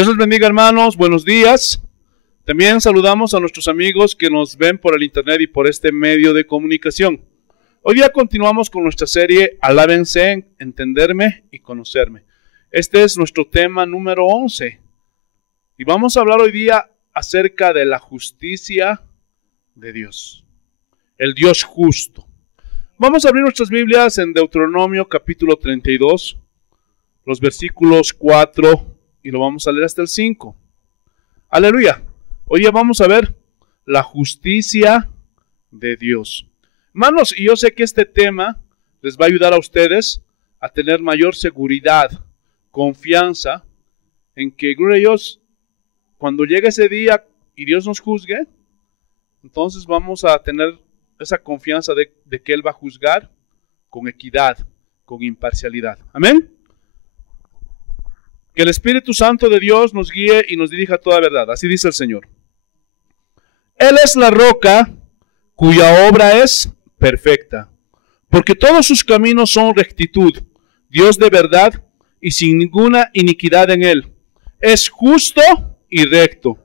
Dios les bendiga, hermanos, buenos días. También saludamos a nuestros amigos que nos ven por el internet y por este medio de comunicación. Hoy día continuamos con nuestra serie Alábense, entenderme y conocerme. Este es nuestro tema número 11. Y vamos a hablar hoy día acerca de la justicia de Dios. El Dios justo. Vamos a abrir nuestras Biblias en Deuteronomio capítulo 32, los versículos 4 y lo vamos a leer hasta el 5. Aleluya. Hoy ya vamos a ver la justicia de Dios. Hermanos, y yo sé que este tema les va a ayudar a ustedes a tener mayor seguridad, confianza en que, gloria a Dios, cuando llegue ese día y Dios nos juzgue, entonces vamos a tener esa confianza de que Él va a juzgar con equidad, con imparcialidad. Amén. Que el Espíritu Santo de Dios nos guíe y nos dirija a toda verdad. Así dice el Señor. Él es la roca cuya obra es perfecta, porque todos sus caminos son rectitud, Dios de verdad y sin ninguna iniquidad en él. Es justo y recto.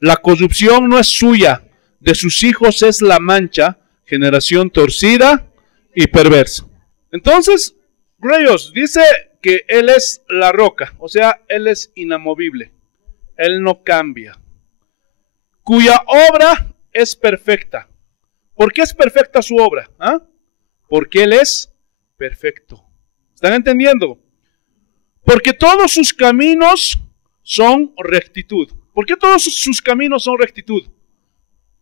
La corrupción no es suya, de sus hijos es la mancha, generación torcida y perversa. Entonces, Dios dice que Él es la roca, o sea, Él es inamovible, Él no cambia, cuya obra es perfecta. ¿Por qué es perfecta su obra? Porque Él es perfecto. ¿Están entendiendo? Porque todos sus caminos son rectitud. ¿Por qué todos sus caminos son rectitud?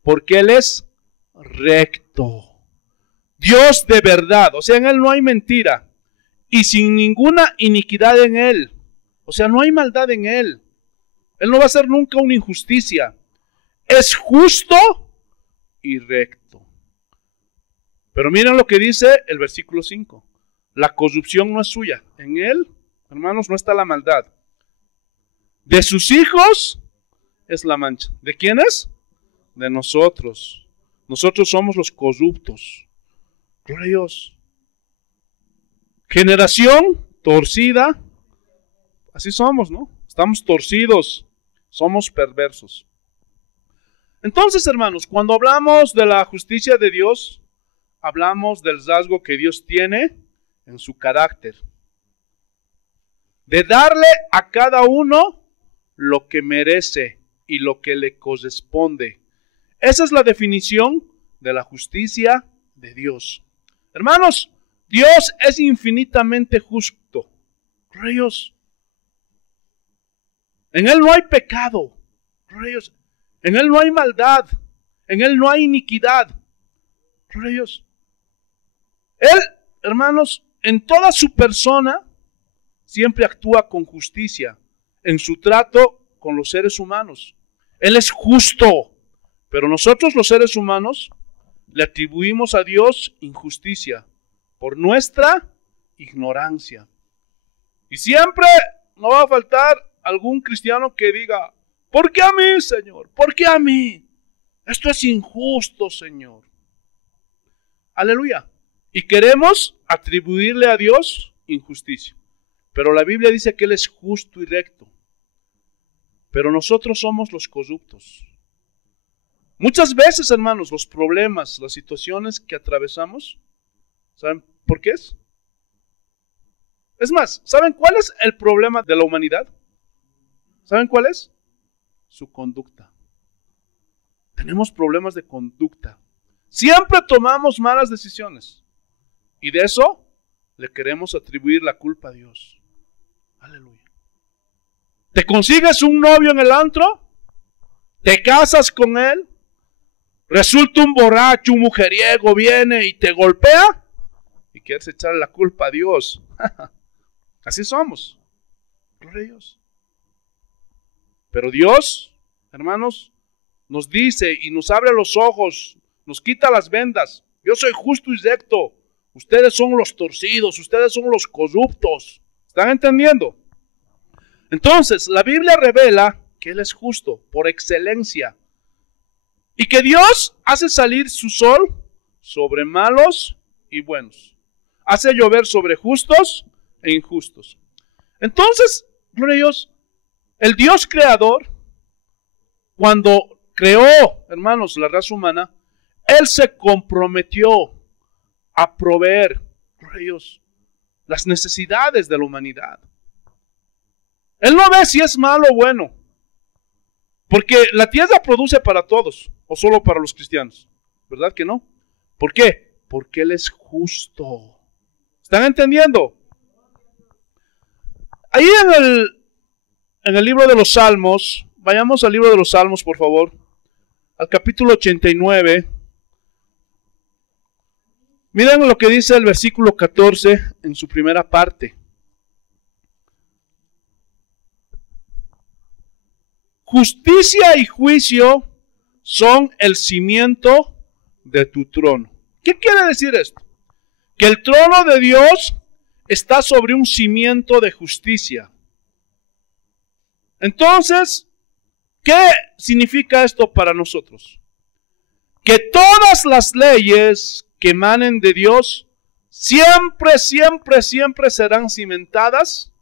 Porque Él es recto. Dios de verdad, o sea, en Él no hay mentira. Y sin ninguna iniquidad en Él. O sea, no hay maldad en Él. Él no va a hacer nunca una injusticia. Es justo y recto. Pero miren lo que dice el versículo 5. La corrupción no es suya. En Él, hermanos, no está la maldad. De sus hijos es la mancha. ¿De quiénes? De nosotros. Nosotros somos los corruptos. Gloria a Dios. Generación torcida. Así somos, ¿no? Estamos torcidos. Somos perversos. Entonces, hermanos, cuando hablamos de la justicia de Dios, hablamos del rasgo que Dios tiene en su carácter. De darle a cada uno lo que merece y lo que le corresponde. Esa es la definición de la justicia de Dios. Hermanos, Dios es infinitamente justo. Gloria a Dios. En Él no hay pecado. Gloria a Dios. En Él no hay maldad. En Él no hay iniquidad. Gloria a Dios. Él, hermanos, en toda su persona siempre actúa con justicia en su trato con los seres humanos. Él es justo, pero nosotros los seres humanos le atribuimos a Dios injusticia por nuestra ignorancia. Y siempre no va a faltar algún cristiano que diga: ¿por qué a mí, Señor? ¿Por qué a mí? Esto es injusto, Señor. Aleluya. Y queremos atribuirle a Dios injusticia. Pero la Biblia dice que Él es justo y recto. Pero nosotros somos los corruptos. Muchas veces, hermanos, los problemas, las situaciones que atravesamos, ¿saben por qué es? Es más, ¿saben cuál es el problema de la humanidad? ¿Saben cuál es? Su conducta. Tenemos problemas de conducta. Siempre tomamos malas decisiones. Y de eso le queremos atribuir la culpa a Dios. Aleluya. ¿Te consigues un novio en el antro? ¿Te casas con él? Resulta un borracho, un mujeriego, viene y te golpea y quieres echarle la culpa a Dios. Así somos. Gloria a Dios. Pero Dios, hermanos, nos dice y nos abre los ojos, nos quita las vendas. Yo soy justo y recto. Ustedes son los torcidos, ustedes son los corruptos. ¿Están entendiendo? Entonces, la Biblia revela que Él es justo por excelencia. Y que Dios hace salir su sol sobre malos y buenos. Hace llover sobre justos e injustos. Entonces, gloria a Dios, El Dios creador, cuando creó, hermanos, la raza humana, Él se comprometió a proveer por ellos las necesidades de la humanidad. Él no ve si es malo o bueno, porque la tierra produce para todos, o solo para los cristianos, ¿verdad que no? ¿Por qué? Porque Él es justo. ¿Están entendiendo? Ahí en el libro de los Salmos, vayamos al libro de los Salmos, por favor, al capítulo 89. Miren lo que dice el versículo 14 en su primera parte. Justicia y juicio son el cimiento de tu trono. ¿Qué quiere decir esto? Que el trono de Dios está sobre un cimiento de justicia. Entonces, ¿qué significa esto para nosotros? Que todas las leyes que emanen de Dios siempre, siempre, siempre serán cimentadas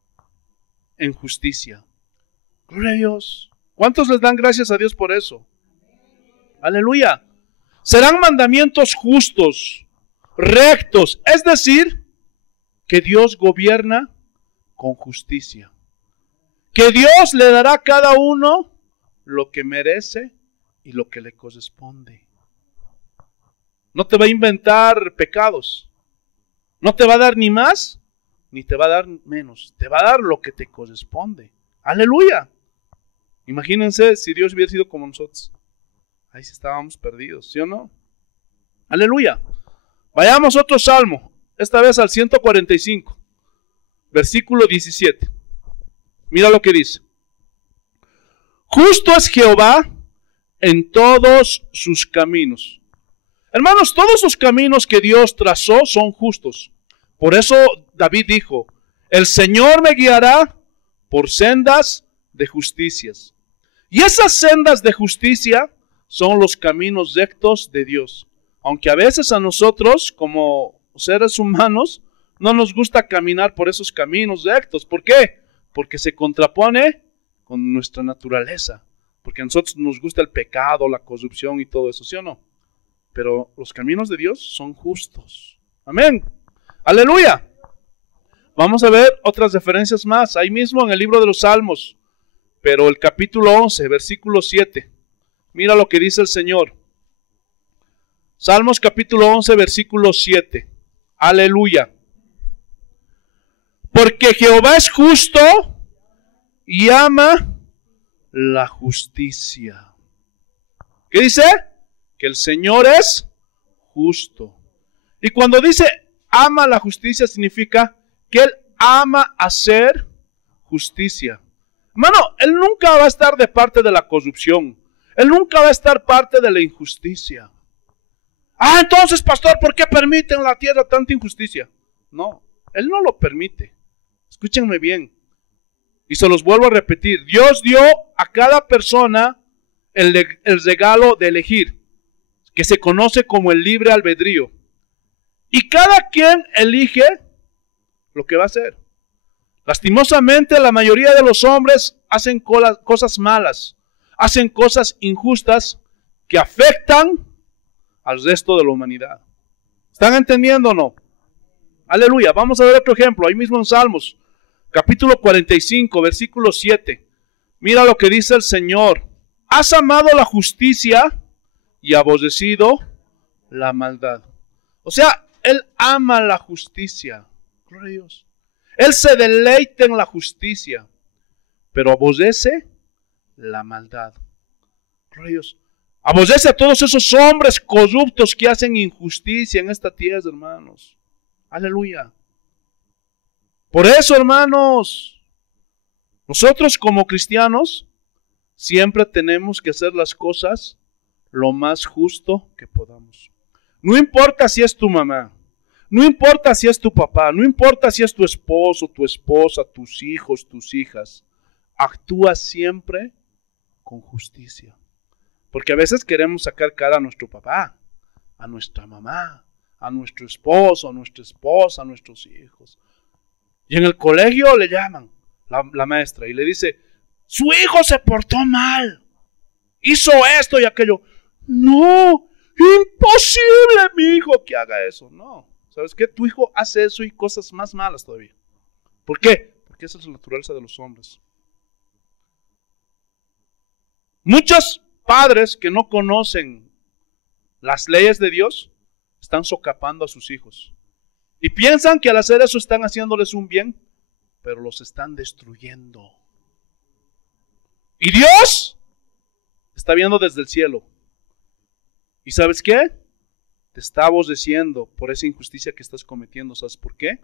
en justicia. Gloria a Dios. ¿Cuántos les dan gracias a Dios por eso? Aleluya. Serán mandamientos justos, rectos, es decir, que Dios gobierna con justicia. Que Dios le dará a cada uno lo que merece y lo que le corresponde. No te va a inventar pecados. No te va a dar ni más, ni te va a dar menos. Te va a dar lo que te corresponde. Aleluya. Imagínense si Dios hubiera sido como nosotros. Ahí sí estábamos perdidos, ¿sí o no? Aleluya. Vayamos a otro salmo, esta vez al 145, versículo 17. Mira lo que dice. Justo es Jehová en todos sus caminos. Hermanos, todos los caminos que Dios trazó son justos. Por eso David dijo, el Señor me guiará por sendas de justicias. Y esas sendas de justicia son los caminos rectos de Dios. Aunque a veces a nosotros, como seres humanos, no nos gusta caminar por esos caminos rectos. ¿Por qué? Porque se contrapone con nuestra naturaleza. Porque a nosotros nos gusta el pecado, la corrupción y todo eso, ¿sí o no? Pero los caminos de Dios son justos. Amén. Aleluya. Vamos a ver otras referencias más. Ahí mismo en el libro de los Salmos. Pero el capítulo 11, versículo 7. Mira lo que dice el Señor. Salmos capítulo 11, versículo 7. Aleluya. Porque Jehová es justo y ama la justicia. ¿Qué dice? Que el Señor es justo. Y cuando dice ama la justicia, significa que Él ama hacer justicia. Hermano, Él nunca va a estar de parte de la corrupción. Él nunca va a estar parte de la injusticia. Ah, entonces, pastor, ¿por qué permite en la tierra tanta injusticia? No, Él no lo permite. Escúchenme bien. Y se los vuelvo a repetir. Dios dio a cada persona el regalo de elegir, que se conoce como el libre albedrío. Y cada quien elige lo que va a hacer. Lastimosamente, la mayoría de los hombres hacen cosas malas, hacen cosas injustas que afectan al resto de la humanidad. ¿Están entendiendo o no? Aleluya. Vamos a ver otro ejemplo, ahí mismo en Salmos, capítulo 45, versículo 7. Mira lo que dice el Señor. Has amado la justicia y aborrecido la maldad. O sea, Él ama la justicia. Gloria a Dios. Él se deleita en la justicia, pero aborrece la maldad. Gloria a Dios. Aborrece a todos esos hombres corruptos que hacen injusticia en esta tierra, hermanos. Aleluya. Por eso, hermanos, nosotros como cristianos siempre tenemos que hacer las cosas lo más justo que podamos. No importa si es tu mamá, no importa si es tu papá, no importa si es tu esposo, tu esposa, tus hijos, tus hijas. Actúa siempre con justicia. Porque a veces queremos sacar cara a nuestro papá, a nuestra mamá, a nuestro esposo, a nuestra esposa, a nuestros hijos. Y en el colegio le llaman la maestra y le dice, Su hijo se portó mal, hizo esto y aquello. No, imposible mi hijo que haga eso. No, ¿sabes qué? Tu hijo hace eso y cosas más malas todavía. ¿Por qué? Porque esa es la naturaleza de los hombres. Muchos padres que no conocen las leyes de Dios están socapando a sus hijos. Y piensan que al hacer eso están haciéndoles un bien, pero los están destruyendo. Y Dios está viendo desde el cielo. ¿Y sabes qué? Te está aborreciendo por esa injusticia que estás cometiendo. ¿Sabes por qué?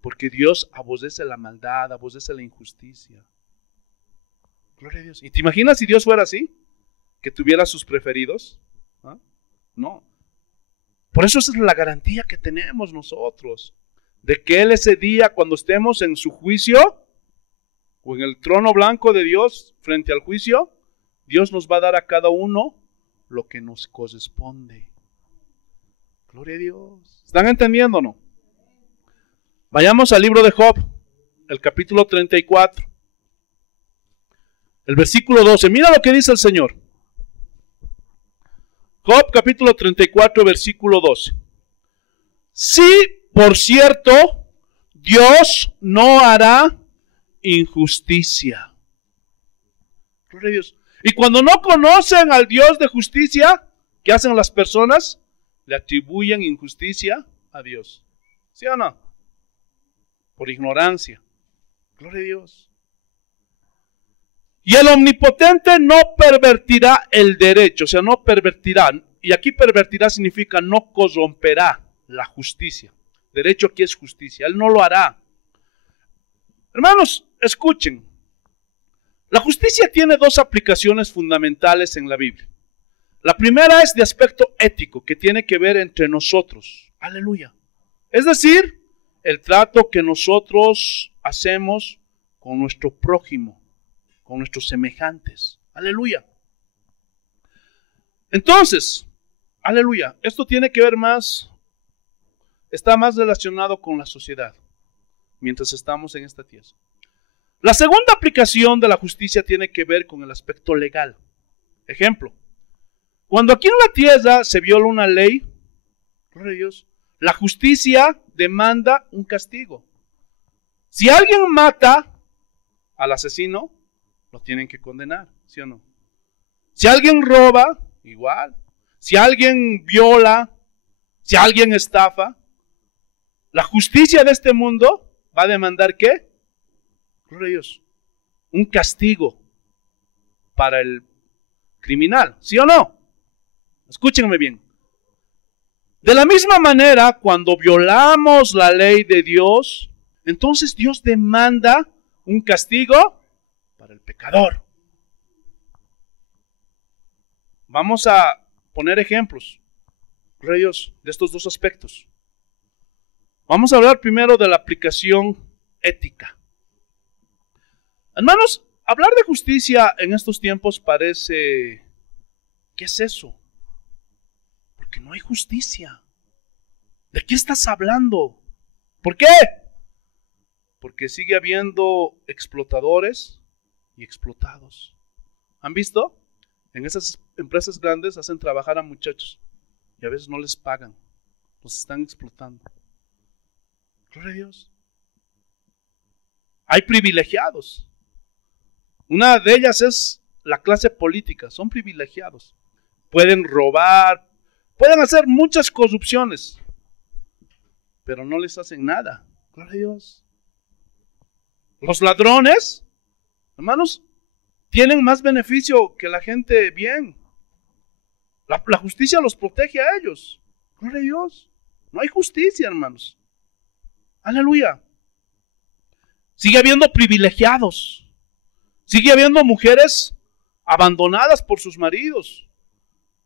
Porque Dios aborrece la maldad, aborrece la injusticia. Gloria a Dios. ¿Y te imaginas si Dios fuera así? Que tuviera sus preferidos. ¿Ah? No. Por eso esa es la garantía que tenemos nosotros. De que Él ese día, cuando estemos en su juicio, o en el trono blanco de Dios, frente al juicio, Dios nos va a dar a cada uno lo que nos corresponde. Gloria a Dios. ¿Están entendiendo o no? Vayamos al libro de Job, el capítulo 34. El versículo 12. Mira lo que dice el Señor. Job capítulo 34, versículo 12. Sí, por cierto, Dios no hará injusticia. Gloria a Dios. Y cuando no conocen al Dios de justicia, ¿qué hacen las personas? Le atribuyen injusticia a Dios. ¿Sí o no? Por ignorancia. Gloria a Dios. Y el omnipotente no pervertirá el derecho, o sea, no pervertirá. Y aquí pervertirá significa no corromperá la justicia. Derecho aquí es justicia, Él no lo hará. Hermanos, escuchen. La justicia tiene dos aplicaciones fundamentales en la Biblia. La primera es de aspecto ético, que tiene que ver entre nosotros. Aleluya. Es decir, el trato que nosotros hacemos con nuestro prójimo, con nuestros semejantes. Aleluya. Entonces, aleluya, esto tiene que ver más, está más relacionado con la sociedad, mientras estamos en esta tierra. La segunda aplicación de la justicia tiene que ver con el aspecto legal. Ejemplo, cuando aquí en la tierra se viola una ley, gloria a Dios, la justicia demanda un castigo. Si alguien mata al asesino, lo tienen que condenar, ¿sí o no? Si alguien roba, igual. Si alguien viola, si alguien estafa, la justicia de este mundo va a demandar ¿qué? Gloria a Dios. Un castigo para el criminal, ¿sí o no? Escúchenme bien. De la misma manera, cuando violamos la ley de Dios, entonces Dios demanda un castigo para el pecador. Vamos a poner ejemplos, Dios, de estos dos aspectos. Vamos a hablar primero de la aplicación ética. Hermanos, hablar de justicia en estos tiempos parece, ¿qué es eso? Porque no hay justicia. ¿De qué estás hablando? ¿Por qué? Porque sigue habiendo explotadores y explotados. ¿Han visto? En esas empresas grandes hacen trabajar a muchachos y a veces no les pagan. Los están explotando. Gloria a Dios. Hay privilegiados. Una de ellas es la clase política. Son privilegiados. Pueden robar, pueden hacer muchas corrupciones, pero no les hacen nada. Gloria a Dios. Los ladrones, hermanos, tienen más beneficio que la gente bien. La justicia los protege a ellos. Gloria a Dios. No hay justicia, hermanos. Aleluya. Sigue habiendo privilegiados. Sigue habiendo mujeres abandonadas por sus maridos.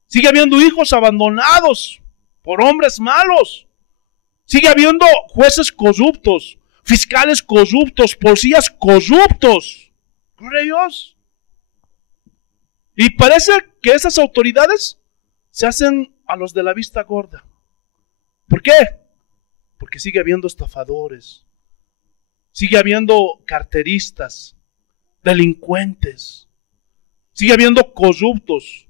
Sigue habiendo hijos abandonados por hombres malos. Sigue habiendo jueces corruptos, fiscales corruptos, policías corruptos. Gloria a Dios. Y parece que esas autoridades se hacen a los de la vista gorda. ¿Por qué? Porque sigue habiendo estafadores. Sigue habiendo carteristas. delincuentes. Sigue habiendo corruptos.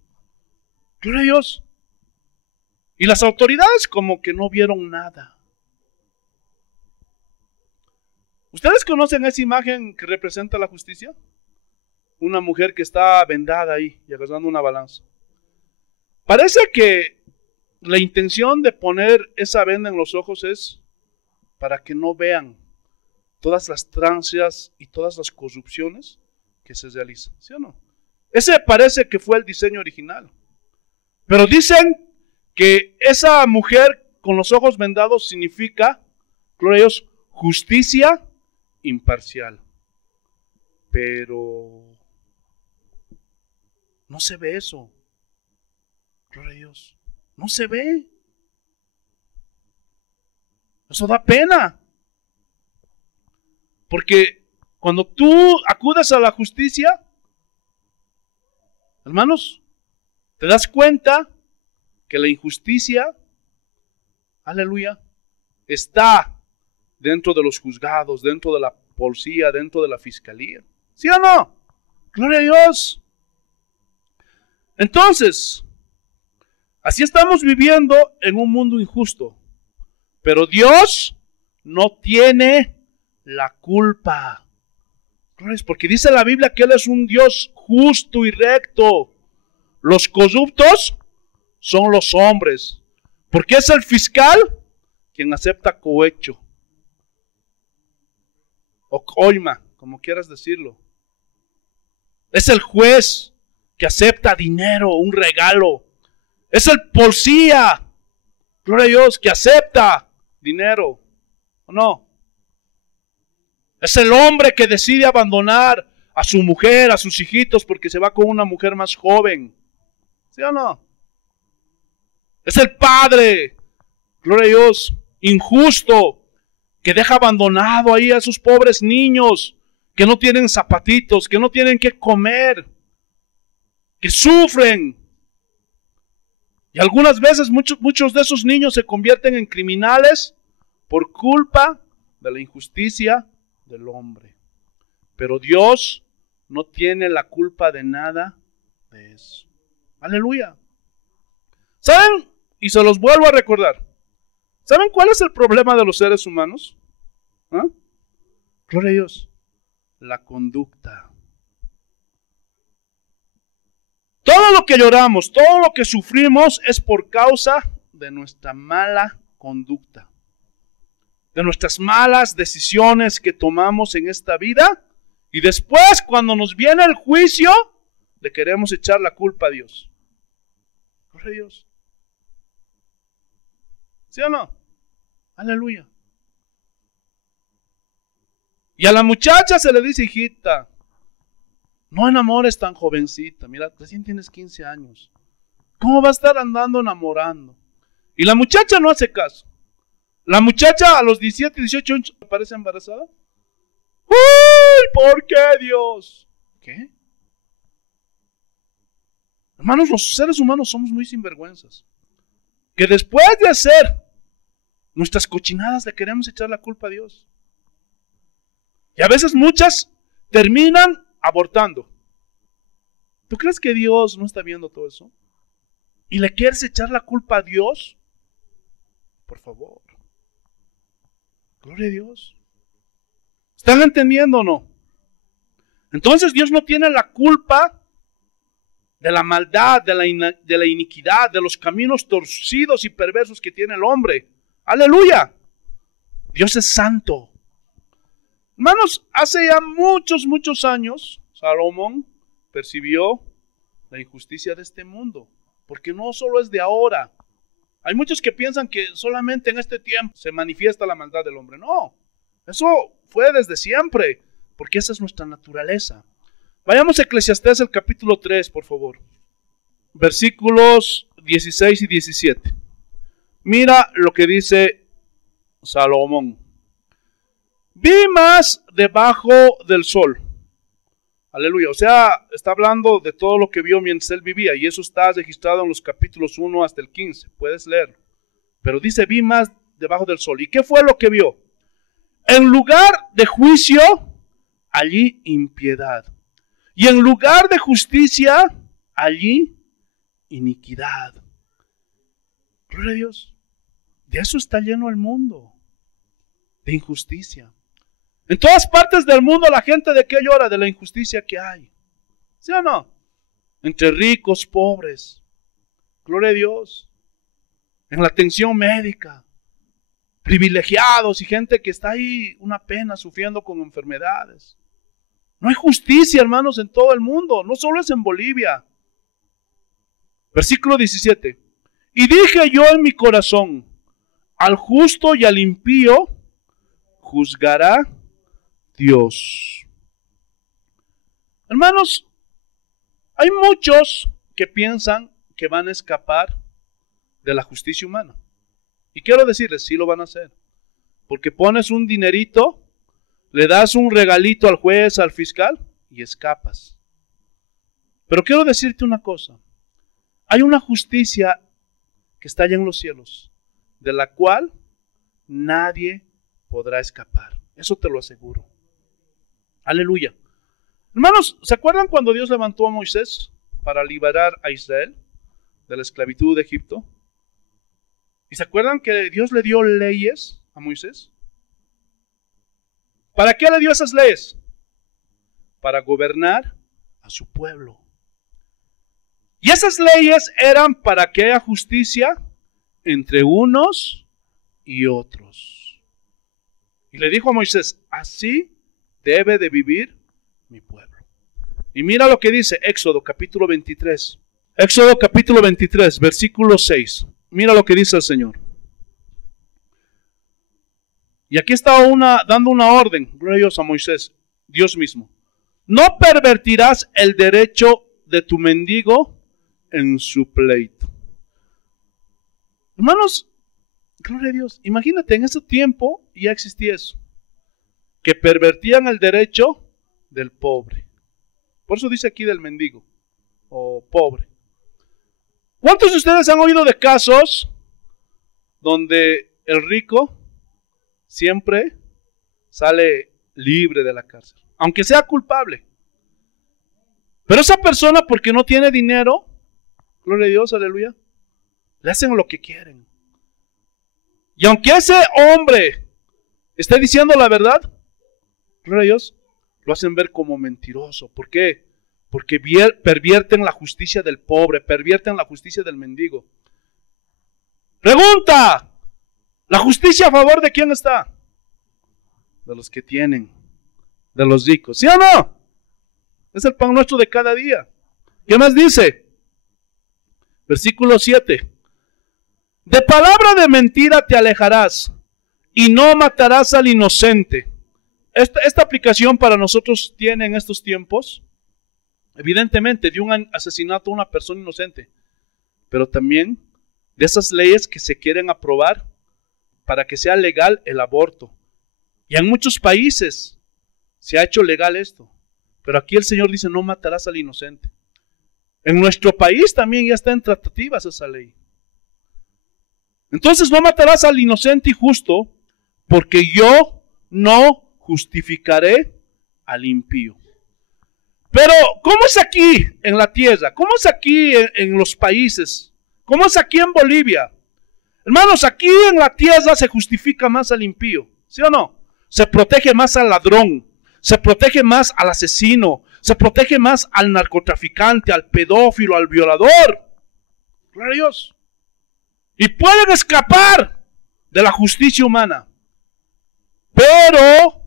Gloria a Dios. Y las autoridades como que no vieron nada. ¿Ustedes conocen esa imagen que representa la justicia? Una mujer que está vendada ahí y agarrando una balanza. Parece que la intención de poner esa venda en los ojos es para que no vean todas las tranzas y todas las corrupciones que se realizan, ¿sí o no? Ese parece que fue el diseño original. Pero dicen que esa mujer con los ojos vendados significa, gloria a Dios, justicia imparcial. Pero no se ve eso. Gloria a Dios. No se ve. Eso da pena. Porque cuando tú acudes a la justicia, hermanos, te das cuenta que la injusticia, aleluya, está dentro de los juzgados, dentro de la policía, dentro de la fiscalía. ¿Sí o no? Gloria a Dios. Entonces, así estamos viviendo en un mundo injusto. Pero Dios no tiene la culpa. Porque dice la Biblia que Él es un Dios justo y recto. Los corruptos son los hombres. Porque es el fiscal quien acepta cohecho. O coima, como quieras decirlo. Es el juez que acepta dinero, un regalo. Es el policía, gloria a Dios, que acepta dinero. ¿O no? Es el hombre que decide abandonar a su mujer, a sus hijitos, porque se va con una mujer más joven. ¿Sí o no? Es el padre, gloria a Dios, injusto, que deja abandonado ahí a sus pobres niños, que no tienen zapatitos, que no tienen que comer, que sufren. Y algunas veces muchos de esos niños se convierten en criminales por culpa de la injusticia del hombre. Pero Dios no tiene la culpa de nada de eso. Aleluya. ¿Saben? Y se los vuelvo a recordar. ¿Saben cuál es el problema de los seres humanos? ¿Ah? Gloria a Dios. La conducta. Todo lo que lloramos, todo lo que sufrimos es por causa de nuestra mala conducta. De nuestras malas decisiones que tomamos en esta vida. Y después, cuando nos viene el juicio, le queremos echar la culpa a Dios. Gloria a Dios. ¿Sí o no? Aleluya. Y a la muchacha se le dice, hijita, no enamores tan jovencita. Mira, recién tienes 15 años. ¿Cómo va a estar andando enamorando? Y la muchacha no hace caso. La muchacha a los 17, 18 años aparece embarazada. ¡Uy! ¿Por qué, Dios? ¿Qué? Hermanos, los seres humanos somos muy sinvergüenzas. Que después de hacer nuestras cochinadas le queremos echar la culpa a Dios. Y a veces muchas terminan abortando. ¿Tú crees que Dios no está viendo todo eso? ¿Y le quieres echar la culpa a Dios? Por favor. Gloria a Dios. ¿Están entendiendo o no? Entonces Dios no tiene la culpa de la maldad, de la iniquidad, de los caminos torcidos y perversos que tiene el hombre. ¡Aleluya! Dios es santo. Hermanos, hace ya muchos años, Salomón percibió la injusticia de este mundo. Porque no solo es de ahora. Hay muchos que piensan que solamente en este tiempo se manifiesta la maldad del hombre. No, eso fue desde siempre, porque esa es nuestra naturaleza. Vayamos a Eclesiastés, el capítulo 3, por favor. Versículos 16 y 17. Mira lo que dice Salomón. Vi más debajo del sol. Aleluya. O sea, está hablando de todo lo que vio mientras él vivía. Y eso está registrado en los capítulos 1 hasta el 15. Puedes leerlo. Pero dice, vi más debajo del sol. ¿Y qué fue lo que vio? En lugar de juicio, allí impiedad. Y en lugar de justicia, allí iniquidad. Gloria a Dios. De eso está lleno el mundo, de injusticia. En todas partes del mundo la gente ¿de qué llora? De la injusticia que hay. ¿Sí o no? Entre ricos, pobres. Gloria a Dios. En la atención médica. Privilegiados y gente que está ahí una pena sufriendo con enfermedades. No hay justicia, hermanos, en todo el mundo. No solo es en Bolivia. Versículo 17. Y dije yo en mi corazón, al justo y al impío juzgará Dios. Hermanos, hay muchos que piensan que van a escapar de la justicia humana. Y quiero decirles, sí lo van a hacer. Porque pones un dinerito, le das un regalito al juez, al fiscal, y escapas. Pero quiero decirte una cosa. Hay una justicia que está allá en los cielos, de la cual nadie podrá escapar. Eso te lo aseguro. Aleluya. Hermanos, ¿se acuerdan cuando Dios levantó a Moisés para liberar a Israel de la esclavitud de Egipto? ¿Y se acuerdan que Dios le dio leyes a Moisés? ¿Para qué le dio esas leyes? Para gobernar a su pueblo. Y esas leyes eran para que haya justicia entre unos y otros. Y le dijo a Moisés, así debe de vivir mi pueblo. Y mira lo que dice Éxodo capítulo 23. Éxodo capítulo 23, versículo 6. Mira lo que dice el Señor. Y aquí está dando una orden, gloria a Dios, a Moisés, Dios mismo. No pervertirás el derecho de tu mendigo en su pleito. Hermanos, gloria a Dios, imagínate, en ese tiempo ya existía eso, que pervertían el derecho del pobre. Por eso dice aquí del mendigo, o pobre. ¿Cuántos de ustedes han oído de casos donde el rico siempre sale libre de la cárcel, aunque sea culpable? Pero esa persona, porque no tiene dinero, gloria a Dios, aleluya, le hacen lo que quieren. Y aunque ese hombre esté diciendo la verdad, gloria a Dios, lo hacen ver como mentiroso. ¿Por qué? Porque pervierten la justicia del pobre, pervierten la justicia del mendigo. Pregunta, ¿la justicia a favor de quién está? De los que tienen, de los ricos, ¿sí o no? Es el pan nuestro de cada día. ¿Qué más dice? Versículo 7. De palabra de mentira te alejarás y no matarás al inocente. Esta aplicación para nosotros tiene en estos tiempos, evidentemente, de un asesinato a una persona inocente, pero también de esas leyes que se quieren aprobar para que sea legal el aborto. Y en muchos países se ha hecho legal esto, pero aquí el Señor dice no matarás al inocente. En nuestro país también ya está en tratativas esa ley. Entonces no matarás al inocente y justo, porque yo no justificaré al impío. Pero, ¿cómo es aquí en la tierra? ¿Cómo es aquí en los países? ¿Cómo es aquí en Bolivia? Hermanos, aquí en la tierra se justifica más al impío, ¿sí o no? Se protege más al ladrón, se protege más al asesino, se protege más al narcotraficante, al pedófilo, al violador. Gloria a Dios. Y pueden escapar de la justicia humana. Pero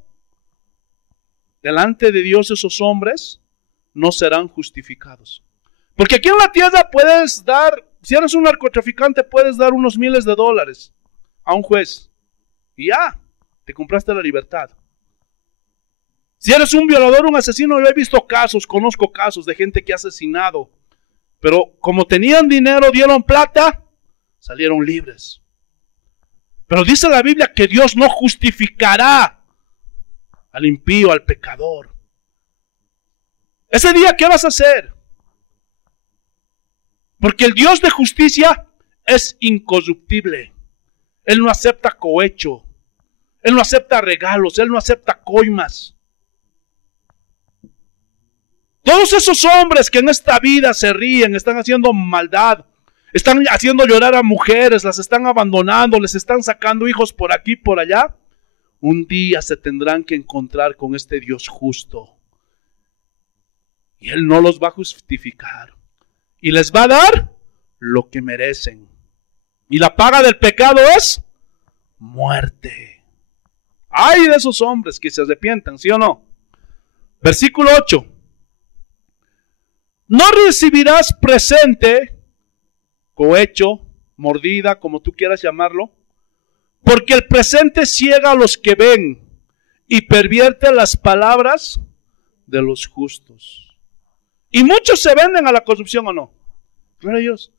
delante de Dios esos hombres no serán justificados. Porque aquí en la tierra puedes dar, si eres un narcotraficante, puedes dar unos miles de dólares a un juez. Y ya, te compraste la libertad. Si eres un violador, un asesino, yo he visto casos, conozco casos de gente que ha asesinado. Pero como tenían dinero, dieron plata, salieron libres. Pero dice la Biblia que Dios no justificará al impío, al pecador. Ese día, ¿qué vas a hacer? Porque el Dios de justicia es incorruptible. Él no acepta cohecho. Él no acepta regalos. Él no acepta coimas. Todos esos hombres que en esta vida se ríen, están haciendo maldad, están haciendo llorar a mujeres, las están abandonando, les están sacando hijos por aquí, por allá, un día se tendrán que encontrar con este Dios justo. Y Él no los va a justificar. Y les va a dar lo que merecen. Y la paga del pecado es muerte. ¡Ay de esos hombres que se arrepientan! ¿Sí o no? Versículo 8. No recibirás presente, cohecho, mordida, como tú quieras llamarlo, porque el presente ciega a los que ven y pervierte las palabras de los justos. Y muchos se venden a la corrupción, ¿o no? Gloria a Dios.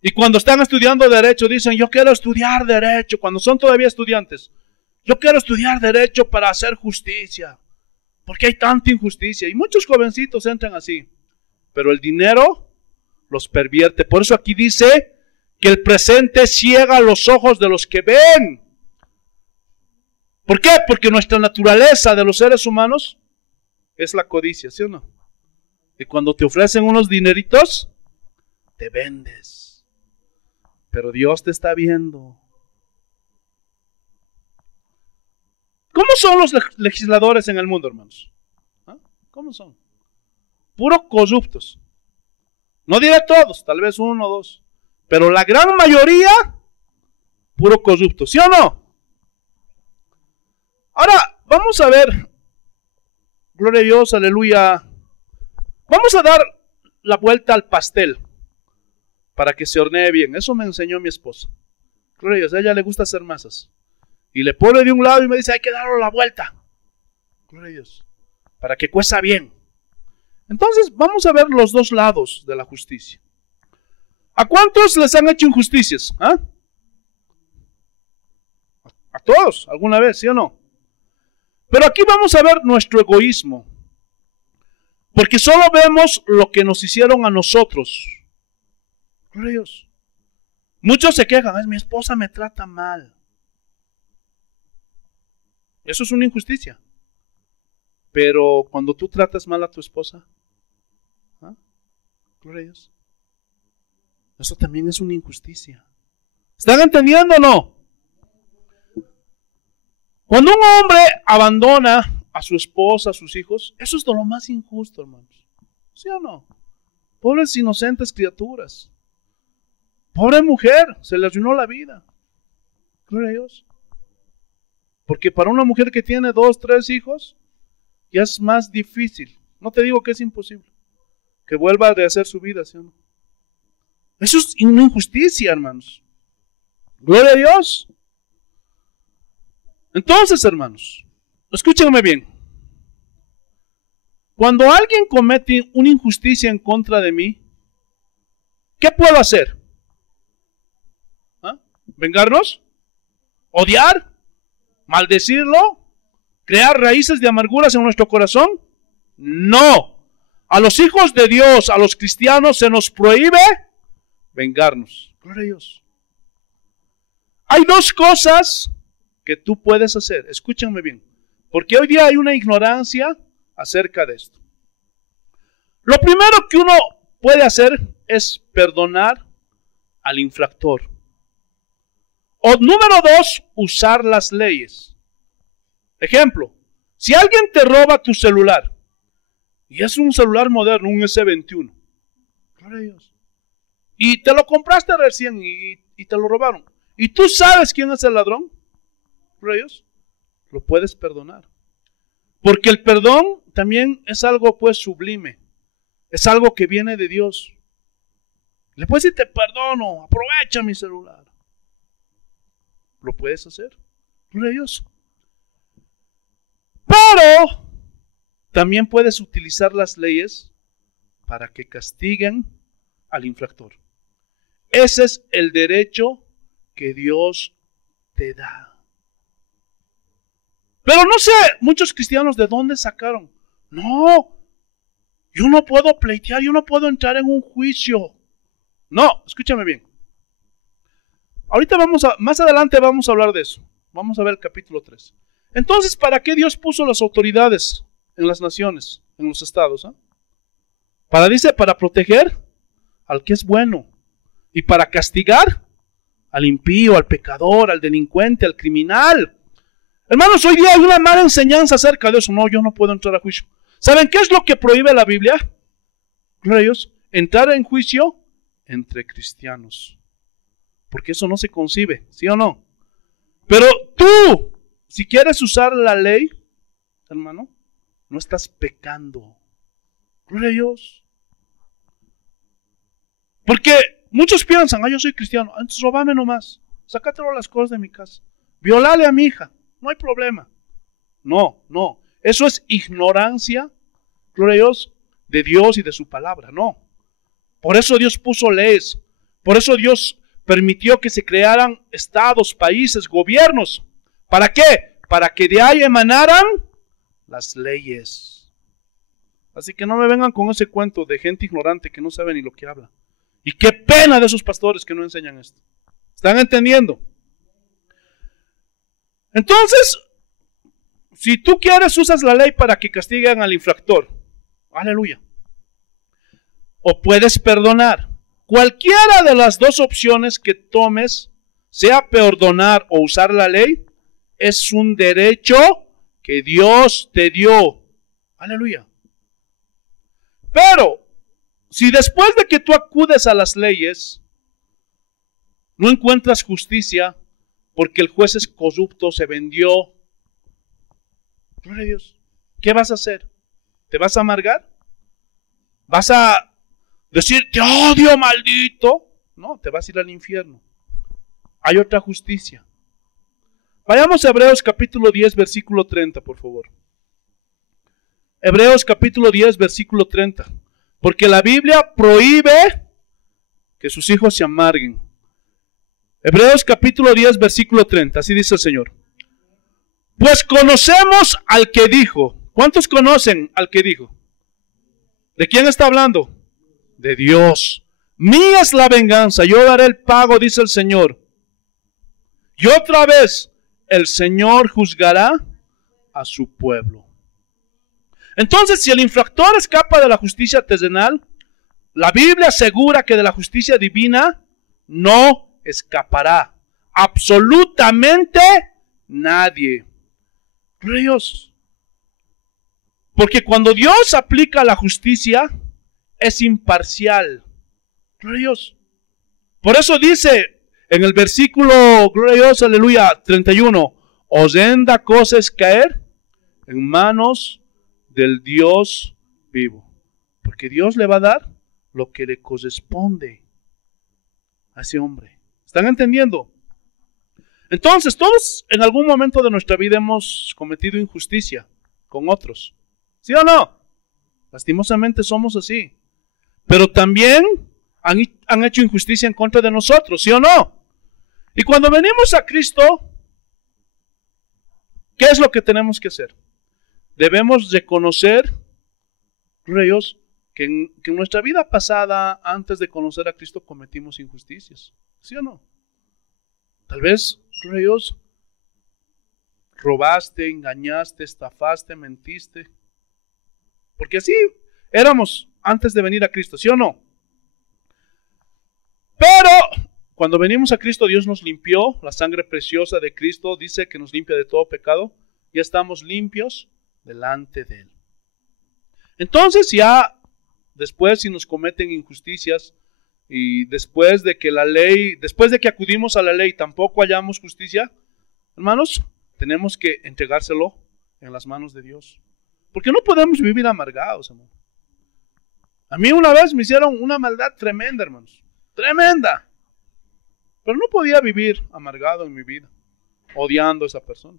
Y cuando están estudiando derecho dicen, yo quiero estudiar derecho, cuando son todavía estudiantes. Yo quiero estudiar derecho para hacer justicia, porque hay tanta injusticia. Y muchos jovencitos entran así, pero el dinero los pervierte. Por eso aquí dice que el presente ciega los ojos de los que ven. ¿Por qué? Porque nuestra naturaleza de los seres humanos es la codicia, ¿sí o no? Y cuando te ofrecen unos dineritos, te vendes. Pero Dios te está viendo. ¿Cómo son los legisladores en el mundo, hermanos? ¿Ah? ¿Cómo son? Puro corruptos. No diré todos, tal vez uno o dos. Pero la gran mayoría, puro corrupto. ¿Sí o no? Ahora, vamos a ver. Gloria a Dios, aleluya. Vamos a dar la vuelta al pastel para que se hornee bien. Eso me enseñó mi esposa. Gloria a Dios, a ella le gusta hacer masas. Y le pone de un lado y me dice, hay que darle la vuelta. Gloria a Dios. Para que cueza bien. Entonces, vamos a ver los dos lados de la justicia. ¿A cuántos les han hecho injusticias? ¿Ah? A todos, alguna vez, ¿sí o no? Pero aquí vamos a ver nuestro egoísmo. Porque solo vemos lo que nos hicieron a nosotros. Gloria a Dios. Muchos se quejan, es mi esposa me trata mal. Eso es una injusticia. Pero cuando tú tratas mal a tu esposa, ¿ah? Gloria a Dios. Eso también es una injusticia. ¿Están entendiendo o no? Cuando un hombre abandona a su esposa, a sus hijos, eso es de lo más injusto, hermanos. ¿Sí o no? Pobres inocentes criaturas. Pobre mujer, se le arruinó la vida. Gloria a Dios. Porque para una mujer que tiene 2, 3 hijos, ya es más difícil. No te digo que es imposible. Que vuelva a rehacer su vida, ¿sí o no? Eso es una injusticia, hermanos. Gloria a Dios. Entonces, hermanos, escúchenme bien. Cuando alguien comete una injusticia en contra de mí, ¿qué puedo hacer? ¿Ah? ¿Vengarnos? ¿Odiar? ¿Maldecirlo? ¿Crear raíces de amarguras en nuestro corazón? No. A los hijos de Dios, a los cristianos, se nos prohíbe vengarnos. Gloria a Dios. Hay dos cosas que tú puedes hacer. Escúchenme bien. Porque hoy día hay una ignorancia acerca de esto. Lo primero que uno puede hacer es perdonar al infractor. O número 2, usar las leyes. Ejemplo, si alguien te roba tu celular, y es un celular moderno, un S21, gloria a Dios, y te lo compraste recién y te lo robaron, y tú sabes quién es el ladrón, gloria a Dios, lo puedes perdonar. Porque el perdón también es algo pues sublime, es algo que viene de Dios. Le puedes decir, te perdono, aprovecha mi celular. Lo puedes hacer, gloria a Dios. Pero también puedes utilizar las leyes para que castiguen al infractor. Ese es el derecho que Dios te da. Pero no sé, muchos cristianos de dónde sacaron. No, yo no puedo pleitear, yo no puedo entrar en un juicio. No, escúchame bien. Ahorita más adelante vamos a hablar de eso. Vamos a ver el capítulo 3. Entonces, ¿para qué Dios puso las autoridades en las naciones? en los estados. Dice, para proteger al que es bueno y para castigar al impío, al pecador, al delincuente, al criminal. Hermanos, hoy día hay una mala enseñanza acerca de eso. No, yo no puedo entrar a juicio. ¿Saben qué es lo que prohíbe la Biblia? Gloria a Dios, entrar en juicio entre cristianos. Porque eso no se concibe, ¿sí o no? Pero tú, si quieres usar la ley, hermano, no estás pecando. Gloria a Dios. Porque muchos piensan, yo soy cristiano, entonces robame nomás, sácatelo las cosas de mi casa, violale a mi hija, no hay problema. No, eso es ignorancia, gloria a Dios, de Dios y de su palabra, no. Por eso Dios puso leyes, por eso Dios permitió que se crearan estados, países, gobiernos. ¿Para qué? Para que de ahí emanaran las leyes. Así que no me vengan con ese cuento de gente ignorante que no sabe ni lo que habla. Y qué pena de esos pastores que no enseñan esto. ¿Están entendiendo? Entonces, si tú quieres, usas la ley para que castiguen al infractor. Aleluya. O puedes perdonar. Cualquiera de las dos opciones que tomes, sea perdonar o usar la ley, es un derecho que Dios te dio. Aleluya. Pero, si después de que tú acudes a las leyes, no encuentras justicia porque el juez es corrupto, se vendió, gloria a Dios, ¿qué vas a hacer? ¿Te vas a amargar? ¿Vas a decir, te odio, maldito? No, te vas a ir al infierno. Hay otra justicia. Vayamos a Hebreos capítulo 10, versículo 30, por favor. Hebreos capítulo 10, versículo 30. Porque la Biblia prohíbe que sus hijos se amarguen. Hebreos capítulo 10, versículo 30. Así dice el Señor. Pues conocemos al que dijo. ¿Cuántos conocen al que dijo? ¿De quién está hablando? De Dios. Mía es la venganza, yo daré el pago, dice el Señor. Y otra vez, el Señor juzgará a su pueblo. Entonces, si el infractor escapa de la justicia terrenal, la Biblia asegura que de la justicia divina no escapará absolutamente nadie. Gloria a Dios. Porque cuando Dios aplica la justicia, es imparcial. Gloria a Dios. Por eso dice en el versículo, gloria a Dios, aleluya, 31, horrenda cosa es caer en manos del Dios vivo. Porque Dios le va a dar lo que le corresponde a ese hombre. ¿Están entendiendo? Entonces, todos en algún momento de nuestra vida hemos cometido injusticia con otros. ¿Sí o no? Lastimosamente somos así. Pero también han hecho injusticia en contra de nosotros, ¿sí o no? Y cuando venimos a Cristo, ¿qué es lo que tenemos que hacer? Debemos reconocer, Dios, que en nuestra vida pasada, antes de conocer a Cristo, cometimos injusticias. ¿Sí o no? Tal vez, Dios, robaste, engañaste, estafaste, mentiste. Porque así éramos antes de venir a Cristo, ¿sí o no? Pero cuando venimos a Cristo, Dios nos limpió. La sangre preciosa de Cristo dice que nos limpia de todo pecado. Ya estamos limpios delante de Él. Entonces ya después, si nos cometen injusticias y después de que acudimos a la ley tampoco hallamos justicia, hermanos, tenemos que entregárselo en las manos de Dios. Porque no podemos vivir amargados, hermano. A mí una vez me hicieron una maldad tremenda, hermanos. Tremenda. Pero no podía vivir amargado en mi vida, odiando a esa persona.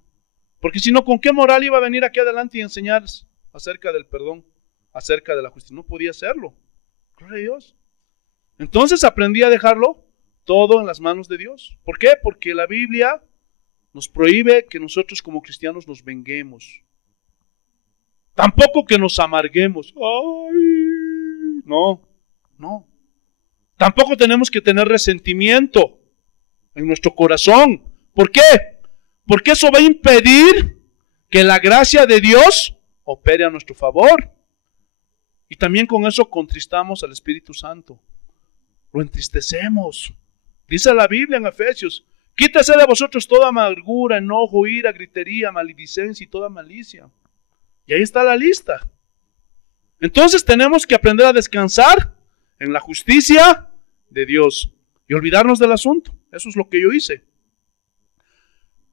Porque si no, ¿con qué moral iba a venir aquí adelante y enseñar acerca del perdón, acerca de la justicia? No podía hacerlo. Gloria a Dios. Entonces aprendí a dejarlo todo en las manos de Dios. ¿Por qué? Porque la Biblia nos prohíbe que nosotros como cristianos nos venguemos. Tampoco que nos amarguemos. Ay, no. Tampoco tenemos que tener resentimiento en nuestro corazón. ¿Por qué? Porque eso va a impedir que la gracia de Dios opere a nuestro favor. Y también con eso contristamos al Espíritu Santo. Lo entristecemos. Dice la Biblia en Efesios: quítese de vosotros toda amargura, enojo, ira, gritería, maledicencia y toda malicia. Y ahí está la lista. Entonces tenemos que aprender a descansar en la justicia de Dios y olvidarnos del asunto. Eso es lo que yo hice.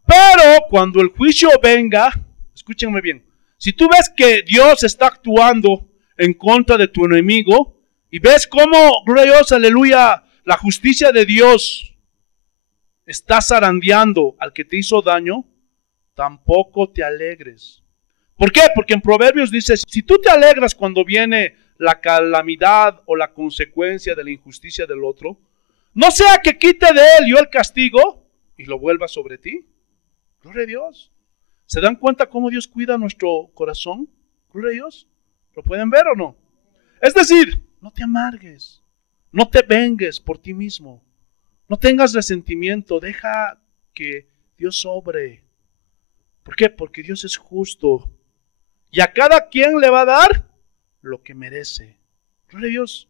Pero cuando el juicio venga, escúchenme bien, si tú ves que Dios está actuando en contra de tu enemigo y ves cómo, gloria a Dios, aleluya, la justicia de Dios está zarandeando al que te hizo daño, tampoco te alegres. ¿Por qué? Porque en Proverbios dice: si tú te alegras cuando viene la calamidad o la consecuencia de la injusticia del otro, no sea que quite de él yo el castigo y lo vuelva sobre ti. Gloria a Dios. ¿Se dan cuenta cómo Dios cuida nuestro corazón? Gloria a Dios. ¿Lo pueden ver o no? Es decir, no te amargues, no te vengues por ti mismo, no tengas resentimiento, deja que Dios obre. ¿Por qué? Porque Dios es justo y a cada quien le va a dar lo que merece. Gloria a Dios.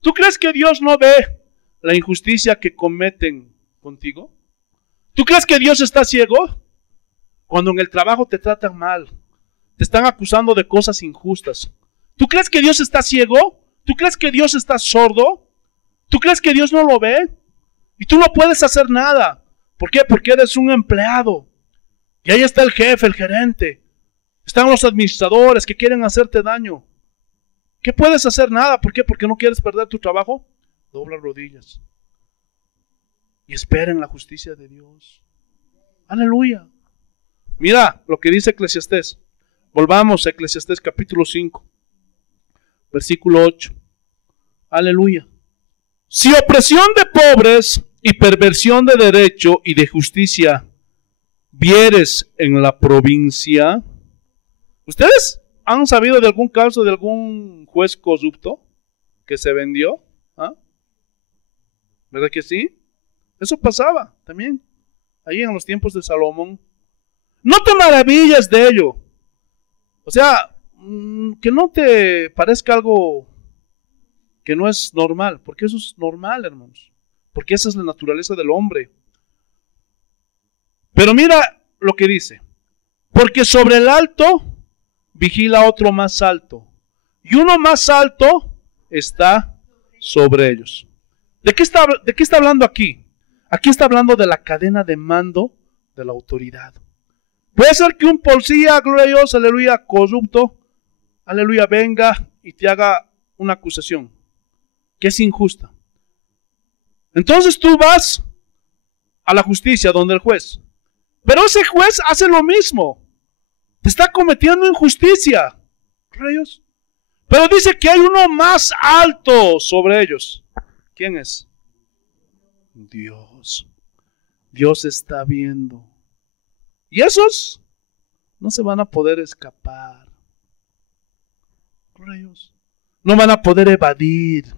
¿Tú crees que Dios no ve la injusticia que cometen contigo? ¿Tú crees que Dios está ciego? Cuando en el trabajo te tratan mal, te están acusando de cosas injustas. ¿Tú crees que Dios está ciego? ¿Tú crees que Dios está sordo? ¿Tú crees que Dios no lo ve? Y tú no puedes hacer nada. ¿Por qué? Porque eres un empleado. Y ahí está el jefe, el gerente. Están los administradores que quieren hacerte daño. ¿Qué puedes hacer? Nada. ¿Por qué? Porque no quieres perder tu trabajo. Dobla rodillas y espera en la justicia de Dios. Aleluya. Mira lo que dice Eclesiastés. Volvamos a Eclesiastés capítulo 5, versículo 8. Aleluya. Si opresión de pobres y perversión de derecho y de justicia vieres en la provincia. ¿Ustedes han sabido de algún caso de algún juez corrupto que se vendió? ¿Ah? ¿Verdad que sí? Eso pasaba también ahí en los tiempos de Salomón. No te maravilles de ello. O sea, que no te parezca algo que no es normal, porque eso es normal, hermanos, porque esa es la naturaleza del hombre. Pero mira lo que dice: porque sobre el alto vigila otro más alto, y uno más alto está sobre ellos. ¿De qué está hablando aquí? Aquí está hablando de la cadena de mando de la autoridad. Puede ser que un policía, gloria a Dios, aleluya, corrupto, aleluya, venga y te haga una acusación que es injusta. Entonces tú vas a la justicia donde el juez, pero ese juez hace lo mismo, te está cometiendo injusticia, gloria a Dios. Pero dice que hay uno más alto sobre ellos. ¿Quién es? Dios. Dios está viendo. Y esos no se van a poder escapar. Gloria a Dios. No van a poder evadir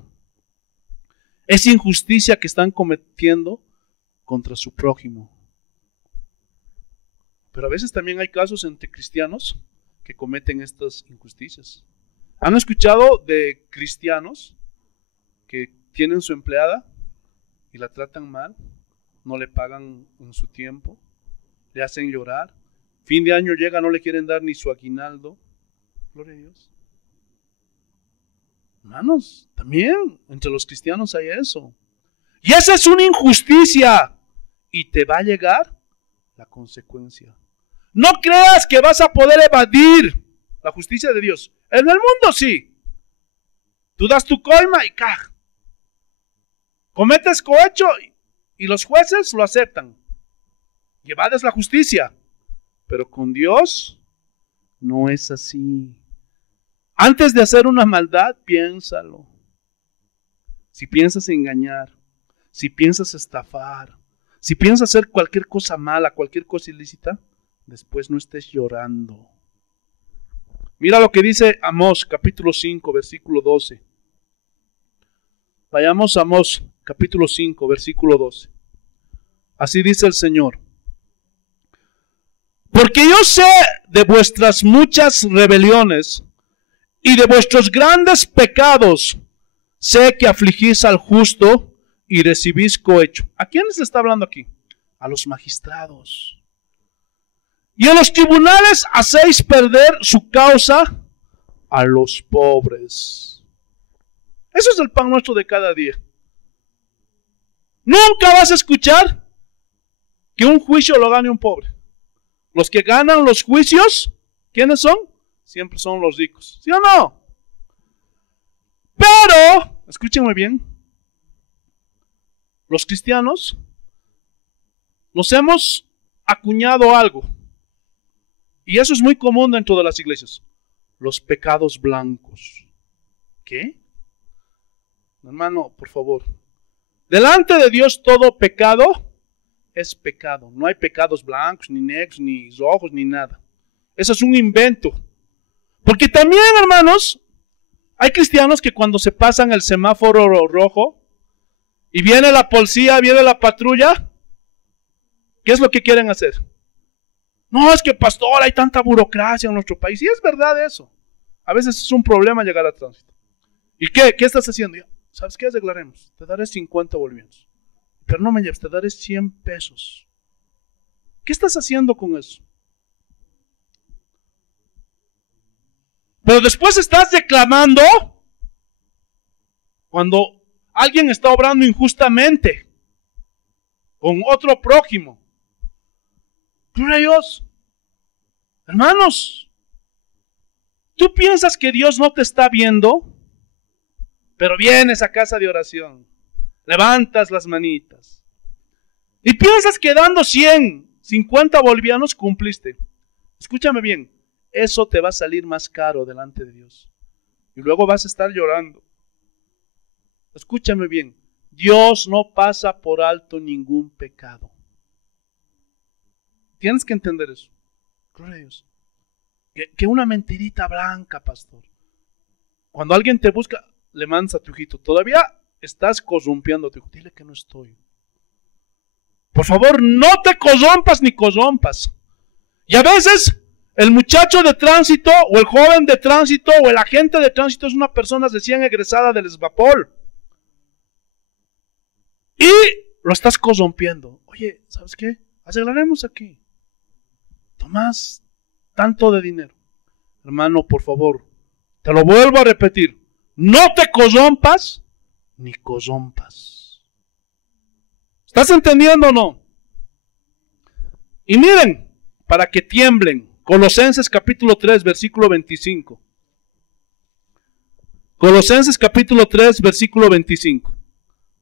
esa injusticia que están cometiendo contra su prójimo. Pero a veces también hay casos entre cristianos que cometen estas injusticias. ¿Han escuchado de cristianos que tienen su empleada y la tratan mal? No le pagan en su tiempo, le hacen llorar. Fin de año llega, no le quieren dar ni su aguinaldo. Gloria a Dios. Hermanos, también entre los cristianos hay eso. Y esa es una injusticia. Y te va a llegar la consecuencia. No creas que vas a poder evadir la justicia de Dios. En el mundo sí. Tú das tu coima y ¡caj! Cometes cohecho y los jueces lo aceptan. Y evades la justicia. Pero con Dios no es así. Antes de hacer una maldad, piénsalo. Si piensas engañar, si piensas estafar, si piensas hacer cualquier cosa mala, cualquier cosa ilícita, después no estés llorando. Mira lo que dice Amós, capítulo 5, versículo 12. Vayamos a Amós, capítulo 5, versículo 12. Así dice el Señor: porque yo sé de vuestras muchas rebeliones y de vuestros grandes pecados sé que afligís al justo y recibís cohecho. ¿A quiénes le está hablando aquí? A los magistrados. Y en los tribunales hacéis perder su causa a los pobres. Eso es el pan nuestro de cada día. Nunca vas a escuchar que un juicio lo gane un pobre. Los que ganan los juicios, ¿quiénes son? Siempre son los ricos. ¿Sí o no? Pero, escúchenme bien, los cristianos nos hemos acuñado algo. Y eso es muy común dentro de las iglesias. Los pecados blancos. ¿Qué? Hermano, por favor. Delante de Dios todo pecado es pecado. No hay pecados blancos, ni negros, ni rojos, ni nada. Eso es un invento. Porque también, hermanos, hay cristianos que cuando se pasan el semáforo rojo y viene la policía, viene la patrulla, ¿qué es lo que quieren hacer? No, es que pastor, hay tanta burocracia en nuestro país. Y es verdad eso. A veces es un problema llegar a tránsito. ¿Y qué? ¿Qué estás haciendo? ¿Sabes qué? Arreglaremos. Te daré 50 bolivianos. Pero no me lleves, te daré 100 pesos. ¿Qué estás haciendo con eso? Pero después estás declamando cuando alguien está obrando injustamente con otro prójimo. Gloria a Dios. Hermanos, tú piensas que Dios no te está viendo, pero vienes a casa de oración, levantas las manitas y piensas que dando 50 bolivianos cumpliste. Escúchame bien, eso te va a salir más caro delante de Dios y luego vas a estar llorando. Escúchame bien, Dios no pasa por alto ningún pecado. Tienes que entender eso. Gloria a Dios. Que una mentirita blanca, pastor. Cuando alguien te busca, le mandas a tu hijito. Todavía estás corrompiendo a tu hijo. Dile que no estoy. Por favor, no te corrompas ni corrompas. Y a veces el muchacho de tránsito o el joven de tránsito o el agente de tránsito es una persona recién egresada del SBAPOL. Y lo estás corrompiendo. Oye, ¿sabes qué? Arreglaremos aquí. Tomás tanto de dinero. Hermano, por favor, te lo vuelvo a repetir. No te corrompas ni corrompas. ¿Estás entendiendo o no? Y miren, para que tiemblen, Colosenses capítulo 3, versículo 25. Colosenses capítulo 3, versículo 25.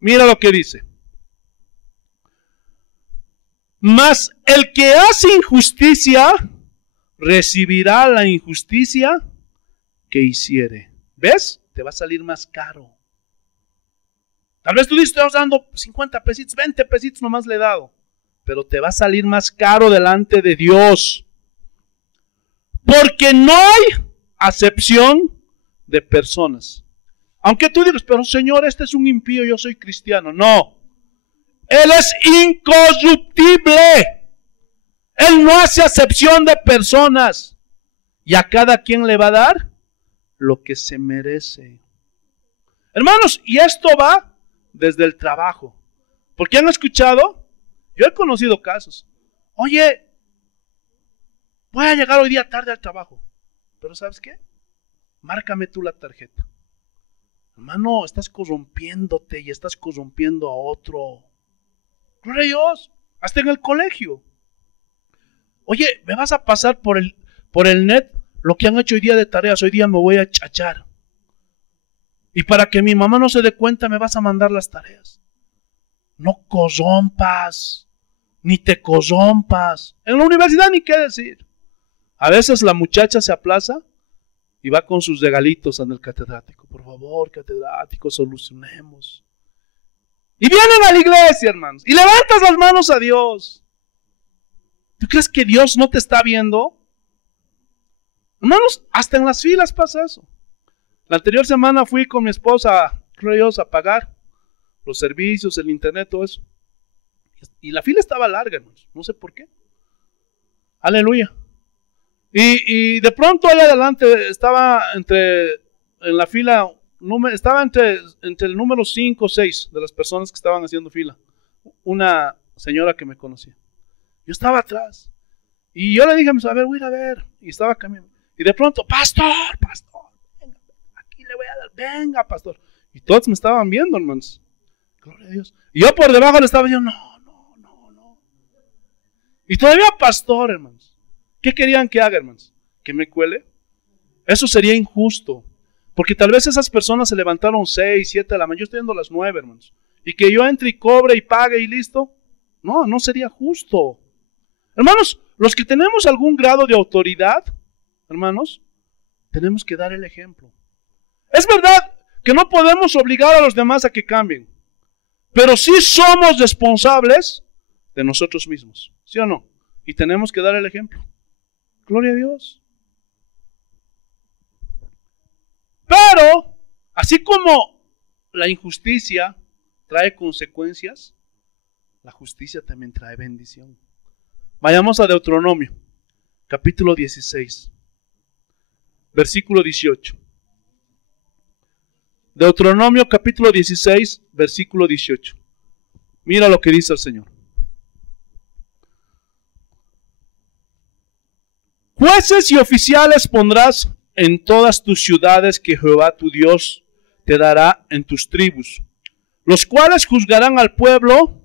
Mira lo que dice. Mas el que hace injusticia recibirá la injusticia que hiciere. ¿Ves? Te va a salir más caro. Tal vez tú dices, estás dando 50 pesitos, 20 pesitos nomás le he dado. Pero te va a salir más caro delante de Dios. Porque no hay acepción de personas. Aunque tú digas, pero Señor, este es un impío, yo soy cristiano. No. Él es incorruptible. Él no hace acepción de personas. Y a cada quien le va a dar lo que se merece. Hermanos, y esto va desde el trabajo. Porque han escuchado, yo he conocido casos. Oye, voy a llegar hoy día tarde al trabajo. Pero ¿sabes qué? Márcame tú la tarjeta. Hermano, estás corrompiéndote y estás corrompiendo a otro. Gloria a Dios, hasta en el colegio. Oye, me vas a pasar por el net lo que han hecho hoy día de tareas. Hoy día me voy a chachar. Y para que mi mamá no se dé cuenta, me vas a mandar las tareas. No corrompas, ni te corrompas. En la universidad ni qué decir. A veces la muchacha se aplaza y va con sus regalitos en el catedrático. Por favor, catedrático, solucionemos. Y vienen a la iglesia, hermanos, y levantas las manos a Dios. ¿Tú crees que Dios no te está viendo? Hermanos, hasta en las filas pasa eso. La anterior semana fui con mi esposa, creo Dios, a pagar los servicios, el internet, todo eso. Y la fila estaba larga, hermanos. No sé por qué. Aleluya. Y de pronto allá adelante estaba en la fila, estaba entre el número 5 o 6 de las personas que estaban haciendo fila. Una señora que me conocía. Yo estaba atrás. Y yo le dije, a ver, voy a ir a ver. Y estaba caminando. Y de pronto, pastor, venga, aquí le voy a dar, venga, pastor. Y todos me estaban viendo, hermanos. Gloria a Dios. Y yo por debajo le estaba diciendo, no. Y todavía pastor, hermanos. ¿Qué querían que haga, hermanos? ¿Que me cuele? Eso sería injusto. Porque tal vez esas personas se levantaron 6, 7 de la mañana. Yo estoy yendo a las 9, hermanos. Y que yo entre y cobre y pague y listo. No sería justo. Hermanos, los que tenemos algún grado de autoridad, hermanos, tenemos que dar el ejemplo. Es verdad que no podemos obligar a los demás a que cambien. Pero sí somos responsables de nosotros mismos. ¿Sí o no? Y tenemos que dar el ejemplo. Gloria a Dios. Pero, así como la injusticia trae consecuencias, la justicia también trae bendición. Vayamos a Deuteronomio, capítulo 16, versículo 18. Deuteronomio, capítulo 16, versículo 18. Mira lo que dice el Señor. Jueces y oficiales pondrás en todas tus ciudades que Jehová tu Dios te dará en tus tribus, los cuales juzgarán al pueblo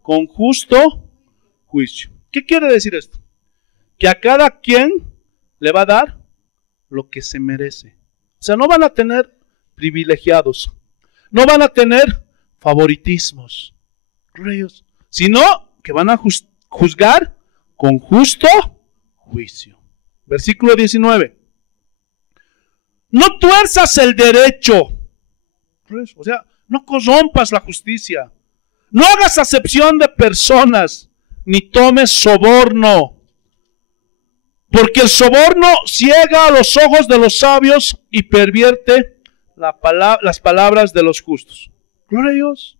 con justo juicio. ¿Qué quiere decir esto? Que a cada quien le va a dar lo que se merece. O sea, no van a tener privilegiados, no van a tener favoritismos, sino que van a juzgar con justo juicio. Versículo 19. No tuerzas el derecho. O sea, no corrompas la justicia. No hagas acepción de personas, ni tomes soborno. Porque el soborno ciega a los ojos de los sabios y pervierte las palabras de los justos. Gloria a Dios.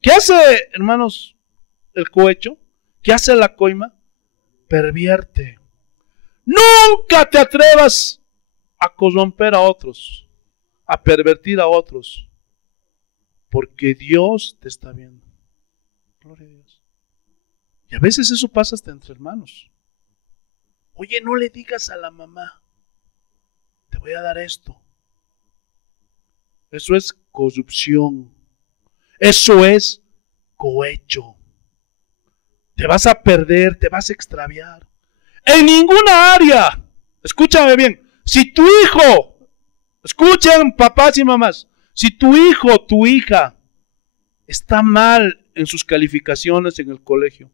¿Qué hace, hermanos, el cohecho? ¿Qué hace la coima? Pervierte. Nunca te atrevas a corromper a otros, a pervertir a otros, porque Dios te está viendo. Gloria a Dios. Y a veces eso pasa hasta entre hermanos. Oye, no le digas a la mamá, te voy a dar esto. Eso es corrupción. Eso es cohecho. Te vas a perder, te vas a extraviar. En ninguna área, escúchame bien, si tu hijo, escuchen papás y mamás, si tu hijo o tu hija está mal en sus calificaciones en el colegio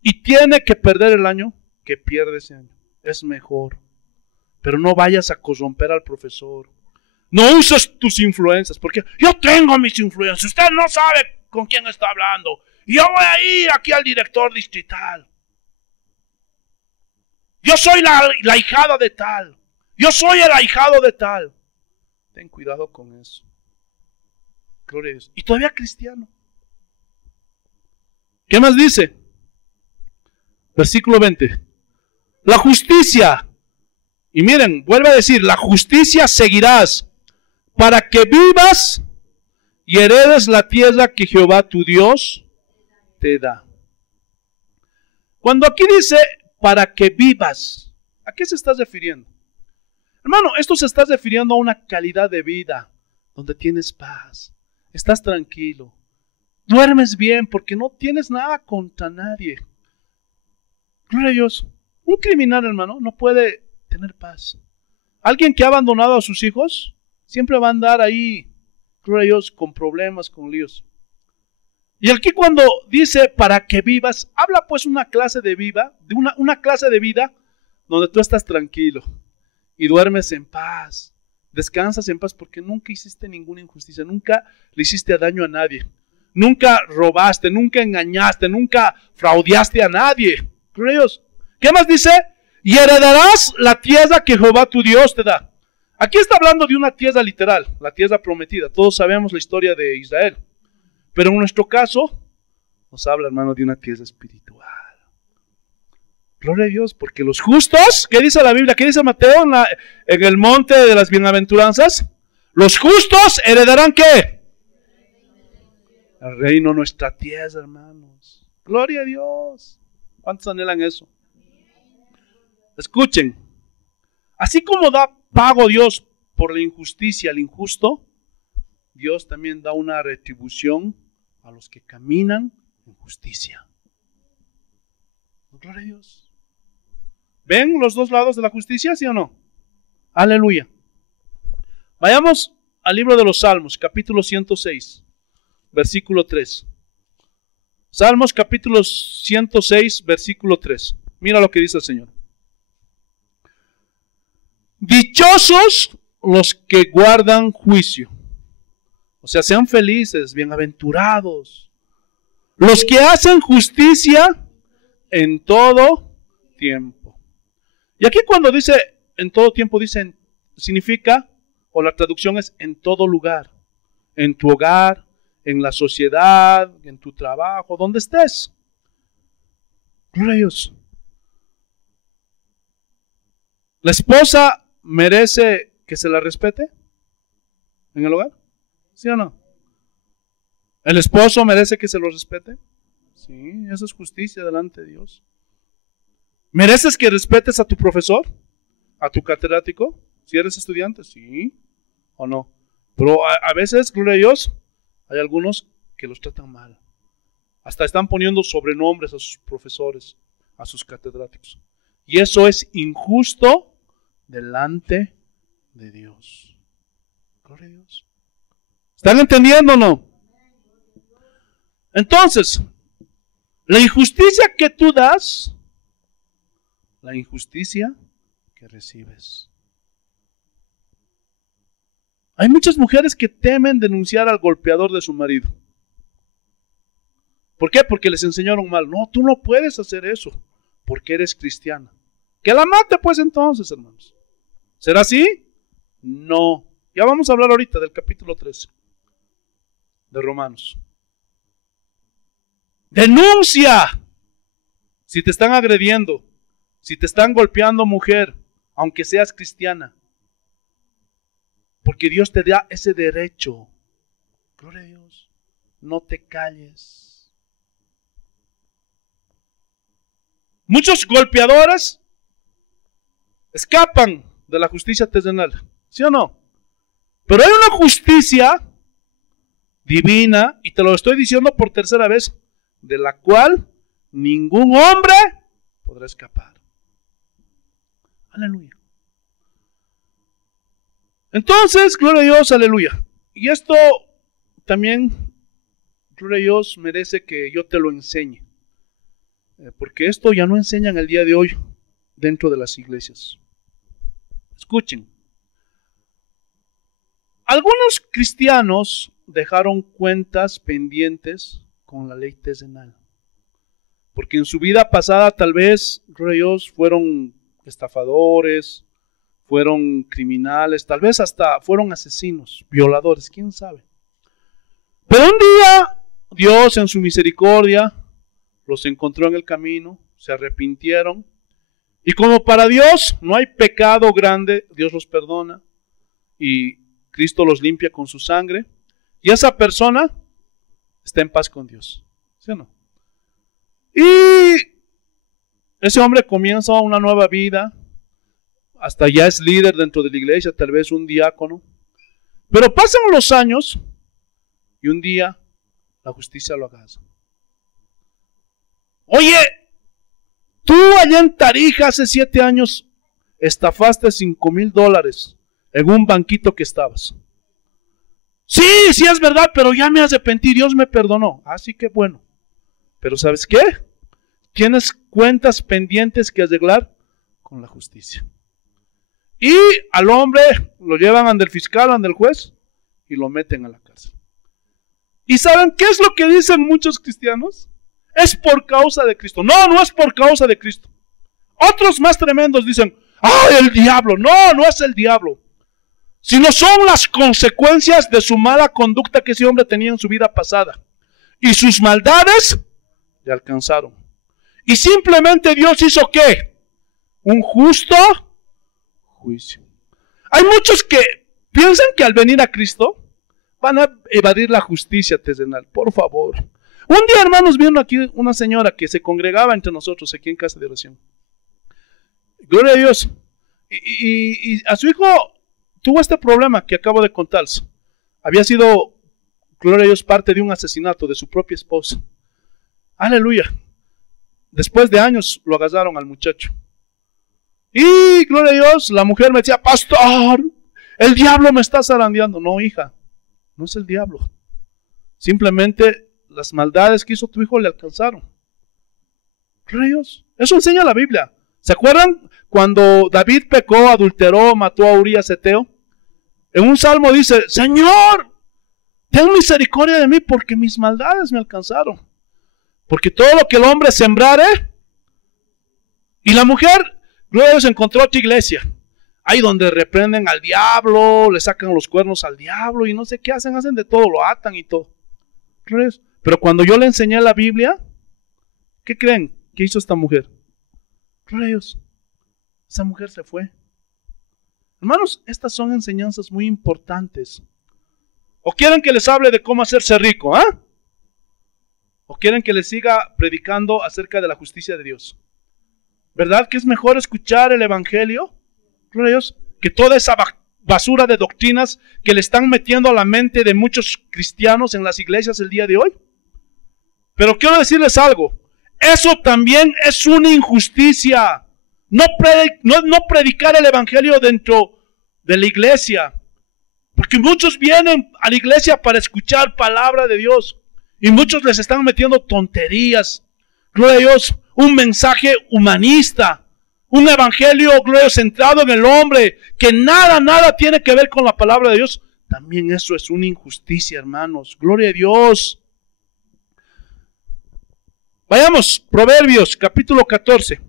y tiene que perder el año, que pierde ese año, es mejor. Pero no vayas a corromper al profesor. No uses tus influencias, porque yo tengo mis influencias, usted no sabe con quién está hablando. Y yo voy a ir aquí al director distrital. Yo soy la ahijada de tal. Yo soy el ahijado de tal. Ten cuidado con eso. Gloria a Dios. Y todavía cristiano. ¿Qué más dice? Versículo 20. La justicia. Y miren, vuelve a decir, la justicia seguirás para que vivas y heredes la tierra que Jehová tu Dios te da. Cuando aquí dice para que vivas, ¿a qué se está refiriendo? Hermano, esto se está refiriendo a una calidad de vida donde tienes paz, estás tranquilo, duermes bien porque no tienes nada contra nadie. Gloria a Dios. Un criminal, hermano, no puede tener paz. Alguien que ha abandonado a sus hijos siempre va a andar ahí, gloria a Dios, con problemas, con líos. Y aquí cuando dice para que vivas, habla pues una clase de vida, de una clase de vida donde tú estás tranquilo y duermes en paz, descansas en paz porque nunca hiciste ninguna injusticia, nunca le hiciste daño a nadie, nunca robaste, nunca engañaste, nunca fraudeaste a nadie. Gloria a Dios. ¿Qué más dice? Y heredarás la tierra que Jehová tu Dios te da. Aquí está hablando de una tierra literal, la tierra prometida. Todos sabemos la historia de Israel. Pero en nuestro caso, nos habla, hermano, de una tierra espiritual. Gloria a Dios, porque los justos, ¿qué dice la Biblia? ¿Qué dice Mateo en el monte de las bienaventuranzas? Los justos heredarán ¿qué? El reino de nuestra tierra, hermanos. Gloria a Dios. ¿Cuántos anhelan eso? Escuchen, así como da pago Dios por la injusticia al injusto, Dios también da una retribución a los que caminan en justicia. Gloria a Dios. ¿Ven los dos lados de la justicia, sí o no? Aleluya. Vayamos al libro de los Salmos, capítulo 106, versículo 3. Salmos capítulo 106, versículo 3. Mira lo que dice el Señor. Dichosos los que guardan juicio. O sea, sean felices, bienaventurados. Los que hacen justicia en todo tiempo. Y aquí cuando dice en todo tiempo, dicen, significa, o la traducción es en todo lugar. En tu hogar, en la sociedad, en tu trabajo, donde estés. Gloria a Dios. ¿La esposa merece que se la respete en el hogar? ¿Sí o no? ¿El esposo merece que se lo respete? Sí, eso es justicia delante de Dios. ¿Mereces que respetes a tu profesor? ¿A tu catedrático? Si eres estudiante, sí o no. Pero a veces, gloria a Dios, hay algunos que los tratan mal. Hasta están poniendo sobrenombres a sus profesores, a sus catedráticos. Y eso es injusto delante de Dios. Gloria a Dios. ¿Están entendiendo o no? Entonces, la injusticia que tú das, la injusticia que recibes. Hay muchas mujeres que temen denunciar al golpeador de su marido. ¿Por qué? Porque les enseñaron mal. No, tú no puedes hacer eso, porque eres cristiana. Que la mate pues entonces, hermanos. ¿Será así? No. Ya vamos a hablar ahorita del capítulo 13 de Romanos. Denuncia si te están agrediendo, si te están golpeando, mujer, aunque seas cristiana. Porque Dios te da ese derecho. Gloria a Dios. No te calles. Muchos golpeadores escapan de la justicia terrenal. ¿Sí o no? Pero hay una justicia divina, y te lo estoy diciendo por tercera vez, de la cual ningún hombre podrá escapar. Aleluya. Entonces, gloria a Dios, aleluya. Y esto también, gloria a Dios, merece que yo te lo enseñe. Porque esto ya no enseñan el día de hoy dentro de las iglesias. Escuchen. Algunos cristianos dejaron cuentas pendientes con la ley terrenal. Porque en su vida pasada tal vez, gloria a Dios, fueron estafadores, fueron criminales, tal vez hasta fueron asesinos, violadores, quién sabe. Pero un día Dios en su misericordia los encontró en el camino, se arrepintieron, y como para Dios no hay pecado grande, Dios los perdona y Cristo los limpia con su sangre, y esa persona está en paz con Dios. ¿Sí o no? Y ese hombre comienza una nueva vida, hasta ya es líder dentro de la iglesia, tal vez un diácono. Pero pasan los años y un día la justicia lo agaza. Oye, tú allá en Tarija hace 7 años estafaste $5,000 en un banquito que estabas. Sí, sí es verdad, pero ya me arrepentí, Dios me perdonó. Así que bueno. Pero ¿sabes qué? Tienes cuentas pendientes que arreglar con la justicia. Y al hombre lo llevan ante el fiscal, ante el juez, y lo meten a la cárcel. ¿Y saben qué es lo que dicen muchos cristianos? Es por causa de Cristo. No, no es por causa de Cristo. Otros más tremendos dicen, ¡ay, el diablo! No, no es el diablo. Sino son las consecuencias de su mala conducta que ese hombre tenía en su vida pasada. Y sus maldades le alcanzaron. Y simplemente Dios hizo ¿qué? Un justo juicio. Hay muchos que piensan que al venir a Cristo van a evadir la justicia terrenal. Por favor. Un día, hermanos, vino aquí una señora que se congregaba entre nosotros aquí en casa de oración. Gloria a Dios. Y a su hijo tuvo este problema que acabo de contarles. Había sido, gloria a Dios, parte de un asesinato de su propia esposa. Aleluya. Después de años lo agarraron al muchacho. Y, gloria a Dios, la mujer me decía, pastor, el diablo me está zarandeando. No, hija, no es el diablo. Simplemente las maldades que hizo tu hijo le alcanzaron. Gloria a Dios. Eso enseña la Biblia. ¿Se acuerdan cuando David pecó, adulteró, mató a Urías Eteo? En un salmo dice, Señor, ten misericordia de mí porque mis maldades me alcanzaron. Porque todo lo que el hombre sembrare. Y la mujer, gloria a Dios, encontró otra iglesia. Ahí donde reprenden al diablo, le sacan los cuernos al diablo y no sé qué hacen de todo, lo atan y todo. Pero cuando yo le enseñé la Biblia, ¿qué creen que hizo esta mujer? Gloria a Dios, esa mujer se fue. Hermanos, estas son enseñanzas muy importantes. ¿O quieren que les hable de cómo hacerse rico? ¿O quieren que les siga predicando acerca de la justicia de Dios? ¿Verdad que es mejor escuchar el evangelio? Gloria a Dios, que toda esa basura de doctrinas que le están metiendo a la mente de muchos cristianos en las iglesias el día de hoy. Pero quiero decirles algo, eso también es una injusticia. No predicar el evangelio dentro de la iglesia. Porque muchos vienen a la iglesia para escuchar palabra de Dios. Y muchos les están metiendo tonterías. Gloria a Dios, un mensaje humanista. Un evangelio, gloria, centrado en el hombre. Que nada tiene que ver con la palabra de Dios. También eso es una injusticia, hermanos. Gloria a Dios. Vayamos, Proverbios, capítulo 14.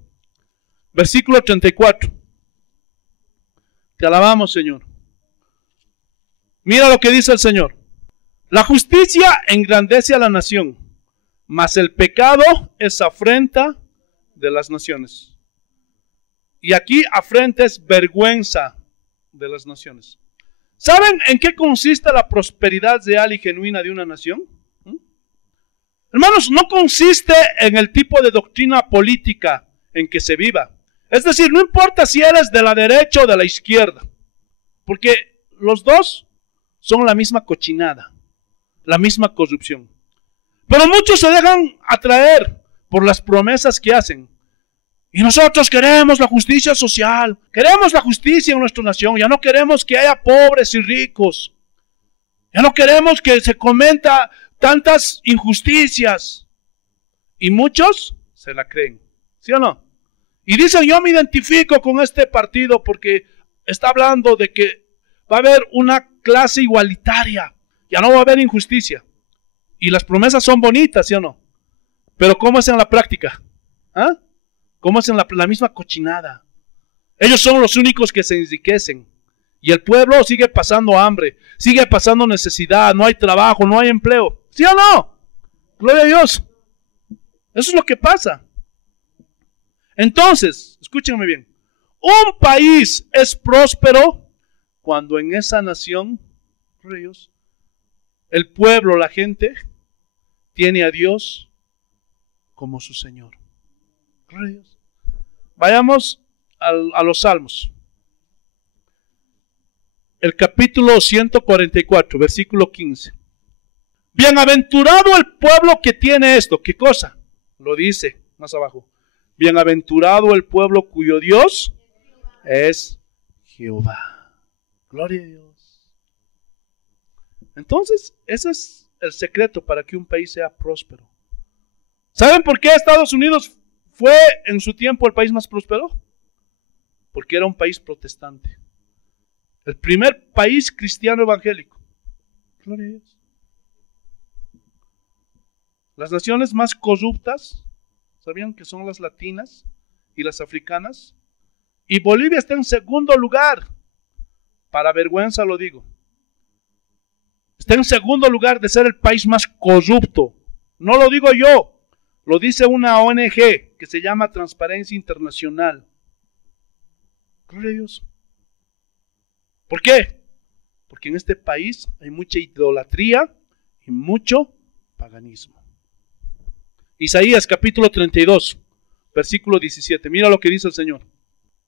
Versículo 34. Te alabamos, Señor. Mira lo que dice el Señor. La justicia engrandece a la nación, mas el pecado es afrenta de las naciones. Y aquí afrenta es vergüenza de las naciones. ¿Saben en qué consiste la prosperidad real y genuina de una nación? Hermanos, no consiste en el tipo de doctrina política en que se viva. Es decir, no importa si eres de la derecha o de la izquierda, porque los dos son la misma cochinada, la misma corrupción. Pero muchos se dejan atraer por las promesas que hacen. Y nosotros queremos la justicia social, queremos la justicia en nuestra nación, ya no queremos que haya pobres y ricos, ya no queremos que se cometa tantas injusticias. Y muchos se la creen, ¿sí o no? Y dicen, yo me identifico con este partido porque está hablando de que va a haber una clase igualitaria, ya no va a haber injusticia. Y las promesas son bonitas, ¿sí o no? Pero ¿cómo es en la práctica? ¿Cómo es en la misma cochinada? Ellos son los únicos que se enriquecen. Y el pueblo sigue pasando hambre, sigue pasando necesidad, no hay trabajo, no hay empleo. ¿Sí o no? Gloria a Dios. Eso es lo que pasa. Entonces, escúchenme bien. Un país es próspero cuando en esa nación, gloria a Dios, el pueblo, la gente, tiene a Dios como su Señor. Gloria a Dios. Vayamos a los Salmos. El capítulo 144, versículo 15. Bienaventurado el pueblo que tiene esto. ¿Qué cosa? Lo dice más abajo. Bienaventurado el pueblo cuyo Dios es Jehová. Gloria a Dios. Entonces, ese es el secreto para que un país sea próspero. ¿Saben por qué Estados Unidos fue en su tiempo el país más próspero? Porque era un país protestante. El primer país cristiano evangélico. Gloria a Dios. Las naciones más corruptas, ¿sabían que son las latinas y las africanas? Y Bolivia está en segundo lugar. Para vergüenza lo digo. Está en segundo lugar de ser el país más corrupto. No lo digo yo. Lo dice una ONG que se llama Transparencia Internacional. Gloria a Dios. ¿Por qué? Porque en este país hay mucha idolatría y mucho paganismo. Isaías capítulo 32, versículo 17. Mira lo que dice el Señor.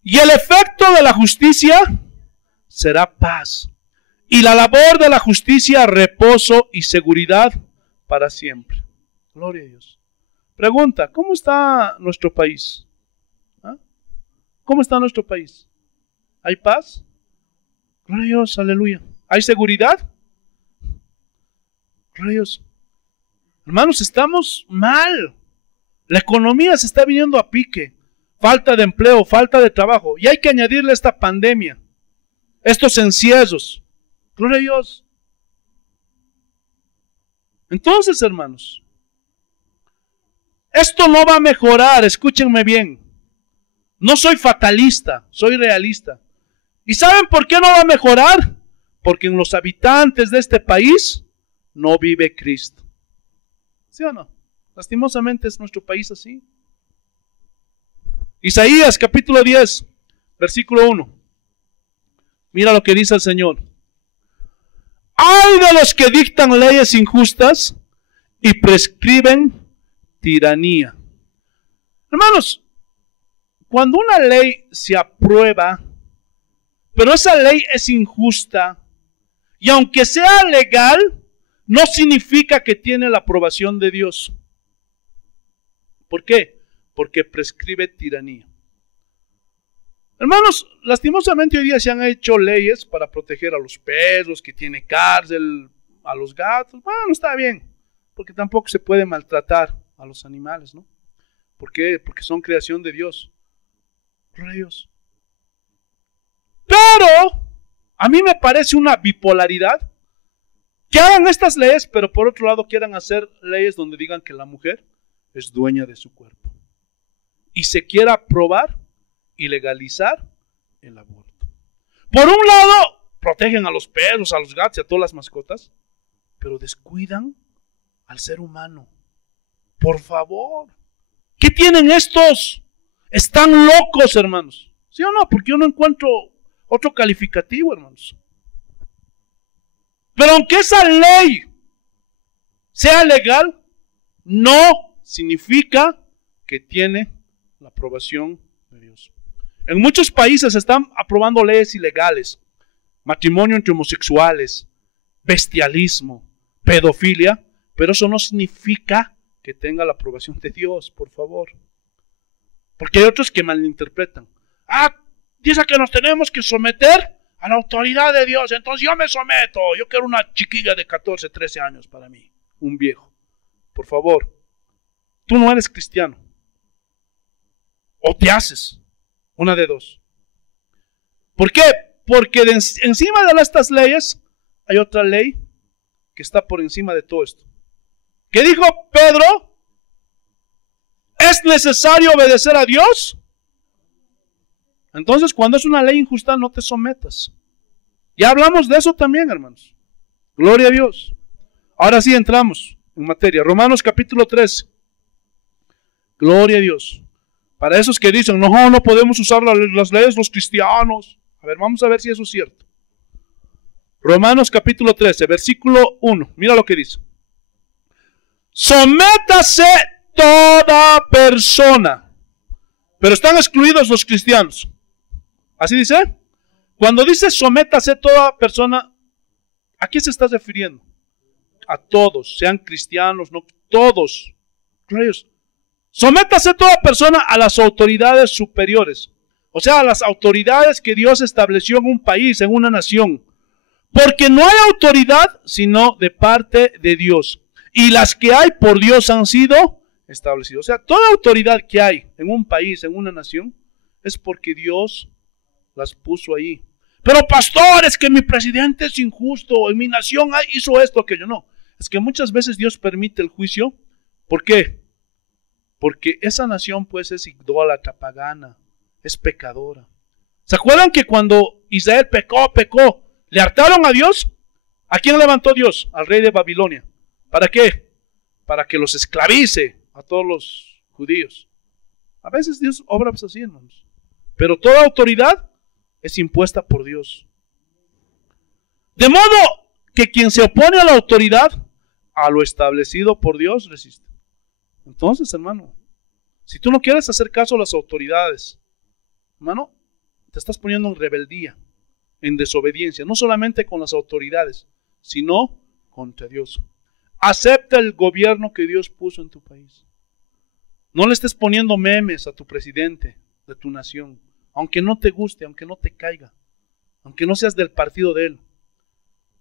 Y el efecto de la justicia será paz, y la labor de la justicia reposo y seguridad para siempre. Gloria a Dios. Pregunta, ¿cómo está nuestro país? ¿Ah? ¿Cómo está nuestro país? ¿Hay paz? Gloria a Dios, aleluya. ¿Hay seguridad? Gloria a Dios. Hermanos, estamos mal. La economía se está viniendo a pique. Falta de empleo, falta de trabajo. Y hay que añadirle esta pandemia, estos encierros. Gloria a Dios. Entonces, hermanos, esto no va a mejorar, escúchenme bien. No soy fatalista, soy realista. ¿Y saben por qué no va a mejorar? Porque en los habitantes de este país no vive Cristo. ¿Sí o no? Lastimosamente es nuestro país así. Isaías capítulo 10, versículo 1. Mira lo que dice el Señor. Ay de los que dictan leyes injustas y prescriben tiranía. Hermanos, cuando una ley se aprueba, pero esa ley es injusta, y aunque sea legal, no significa que tiene la aprobación de Dios. ¿Por qué? Porque prescribe tiranía. Hermanos, lastimosamente hoy día se han hecho leyes para proteger a los perros, que tiene cárcel, a los gatos. Bueno, está bien, porque tampoco se puede maltratar a los animales, ¿no? ¿Por qué? Porque son creación de Dios. Gloria a Dios. Pero a mí me parece una bipolaridad que hagan estas leyes, pero por otro lado quieran hacer leyes donde digan que la mujer es dueña de su cuerpo. Y se quiera aprobar y legalizar el aborto. Por un lado, protegen a los perros, a los gatos y a todas las mascotas, pero descuidan al ser humano. Por favor. ¿Qué tienen estos? Están locos, hermanos. ¿Sí o no? Porque yo no encuentro otro calificativo, hermanos. Pero aunque esa ley sea legal, no significa que tiene la aprobación de Dios. En muchos países se están aprobando leyes ilegales, matrimonio entre homosexuales, bestialismo, pedofilia, pero eso no significa que tenga la aprobación de Dios, por favor. Porque hay otros que malinterpretan. Dice que nos tenemos que someter a la autoridad de Dios, entonces yo me someto. Yo quiero una chiquilla de 14, 13 años para mí, un viejo. Por favor, tú no eres cristiano. O te haces, una de dos. ¿Por qué? Porque encima de estas leyes hay otra ley que está por encima de todo esto. ¿Qué dijo Pedro? ¿Es necesario obedecer a Dios? Entonces, cuando es una ley injusta, no te sometas. Ya hablamos de eso también, hermanos. Gloria a Dios. Ahora sí entramos en materia. Romanos capítulo 3. Gloria a Dios. Para esos que dicen, no podemos usar las leyes los cristianos. A ver, vamos a ver si eso es cierto. Romanos capítulo 13, versículo 1. Mira lo que dice. Sométase toda persona. Pero están excluidos los cristianos. ¿Así dice? Cuando dice sométase toda persona, ¿a quién se está refiriendo? A todos, sean cristianos, no todos. Sométase toda persona a las autoridades superiores. O sea, a las autoridades que Dios estableció en un país, en una nación. Porque no hay autoridad sino de parte de Dios. Y las que hay por Dios han sido establecidas. O sea, toda autoridad que hay en un país, en una nación, es porque Dios las puso ahí. Pero pastor, es que mi presidente es injusto, en mi nación hizo esto, aquello. No, es que muchas veces Dios permite el juicio. ¿Por qué? Porque esa nación pues es idólatra, pagana, es pecadora. ¿Se acuerdan que cuando Israel pecó, le hartaron a Dios? ¿A quién levantó Dios? Al rey de Babilonia. ¿Para qué? Para que los esclavice a todos los judíos. A veces Dios obra así, hermanos. Pero toda autoridad es impuesta por Dios. De modo que quien se opone a la autoridad, a lo establecido por Dios, resiste. Entonces, hermano, si tú no quieres hacer caso a las autoridades, hermano, te estás poniendo en rebeldía, en desobediencia, no solamente con las autoridades, sino contra Dios. Acepta el gobierno que Dios puso en tu país. No le estés poniendo memes a tu presidente de tu nación, aunque no te guste, aunque no te caiga, aunque no seas del partido de él.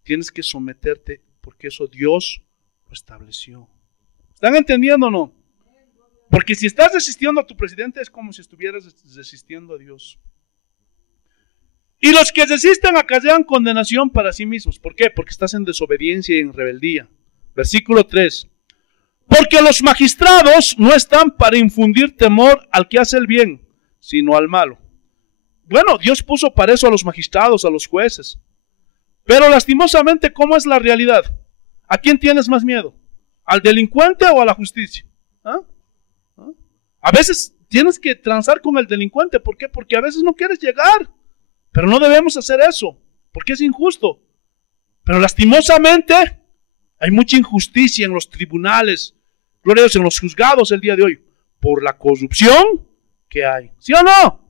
Tienes que someterte porque eso Dios lo estableció. ¿Están entendiendo o no? Porque si estás resistiendo a tu presidente es como si estuvieras resistiendo a Dios. Y los que resisten acarrean condenación para sí mismos. ¿Por qué? Porque estás en desobediencia y en rebeldía. Versículo 3. Porque los magistrados no están para infundir temor al que hace el bien, sino al malo. Bueno, Dios puso para eso a los magistrados, a los jueces. Pero lastimosamente, ¿cómo es la realidad? ¿A quién tienes más miedo? ¿Al delincuente o a la justicia? ¿Ah? ¿Ah? A veces tienes que transar con el delincuente. ¿Por qué? Porque a veces no quieres llegar. Pero no debemos hacer eso, porque es injusto. Pero lastimosamente hay mucha injusticia en los tribunales, gloria a Dios, en los juzgados el día de hoy, por la corrupción que hay. ¿Sí o no?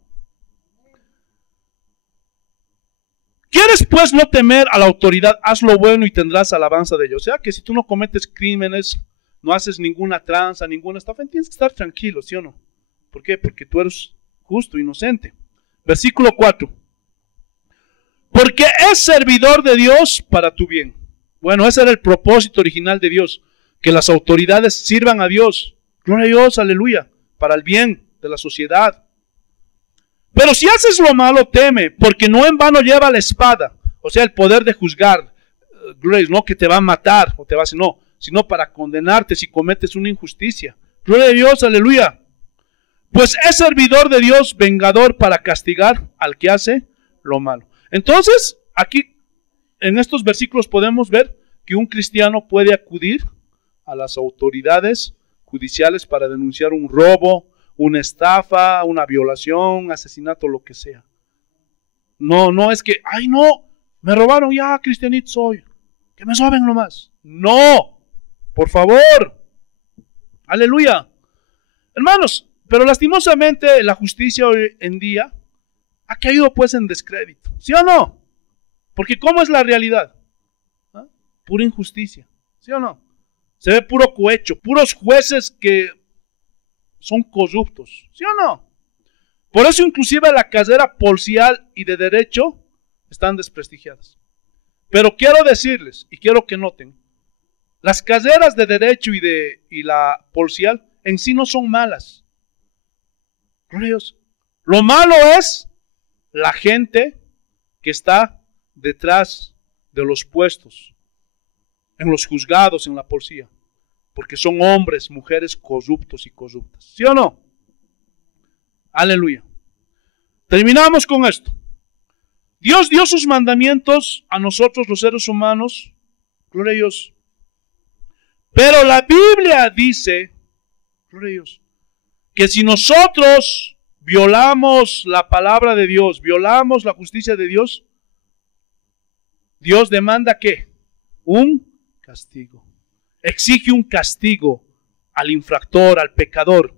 ¿Quieres pues no temer a la autoridad? Haz lo bueno y tendrás alabanza de ellos. O sea que si tú no cometes crímenes, no haces ninguna tranza, ninguna estafa, tienes que estar tranquilo, ¿sí o no? ¿Por qué? Porque tú eres justo, inocente. Versículo 4. Porque es servidor de Dios para tu bien. Bueno, ese era el propósito original de Dios, que las autoridades sirvan a Dios. Gloria a Dios, aleluya, para el bien de la sociedad. Pero si haces lo malo, teme, porque no en vano lleva la espada, o sea, el poder de juzgar, no que te va a matar, o te va a hacer, no, sino para condenarte si cometes una injusticia. Gloria a Dios, aleluya. Pues es servidor de Dios, vengador para castigar al que hace lo malo. Entonces, aquí en estos versículos podemos ver que un cristiano puede acudir a las autoridades judiciales para denunciar un robo, una estafa, una violación, asesinato, lo que sea. No es que, ay no, me robaron, ya cristianito soy, que me soben nomás. No, por favor, aleluya. Hermanos, pero lastimosamente la justicia hoy en día ha caído pues en descrédito, ¿sí o no? Porque ¿cómo es la realidad? ¿Ah? Pura injusticia, ¿sí o no? Se ve puro cohecho, puros jueces que son corruptos, ¿sí o no? Por eso inclusive la carrera policial y de derecho están desprestigiadas. Pero quiero decirles, y quiero que noten, las carreras de derecho y la policial en sí no son malas. Gloria a Dios. Lo malo es la gente que está detrás de los puestos, en los juzgados, en la policía, porque son hombres, mujeres corruptos y corruptas. ¿Sí o no? Aleluya. Terminamos con esto. Dios dio sus mandamientos a nosotros los seres humanos, gloria a Dios. Pero la Biblia dice, gloria a Dios, que si nosotros violamos la palabra de Dios, violamos la justicia de Dios, Dios demanda ¿qué? Un castigo. Exige un castigo al infractor, al pecador.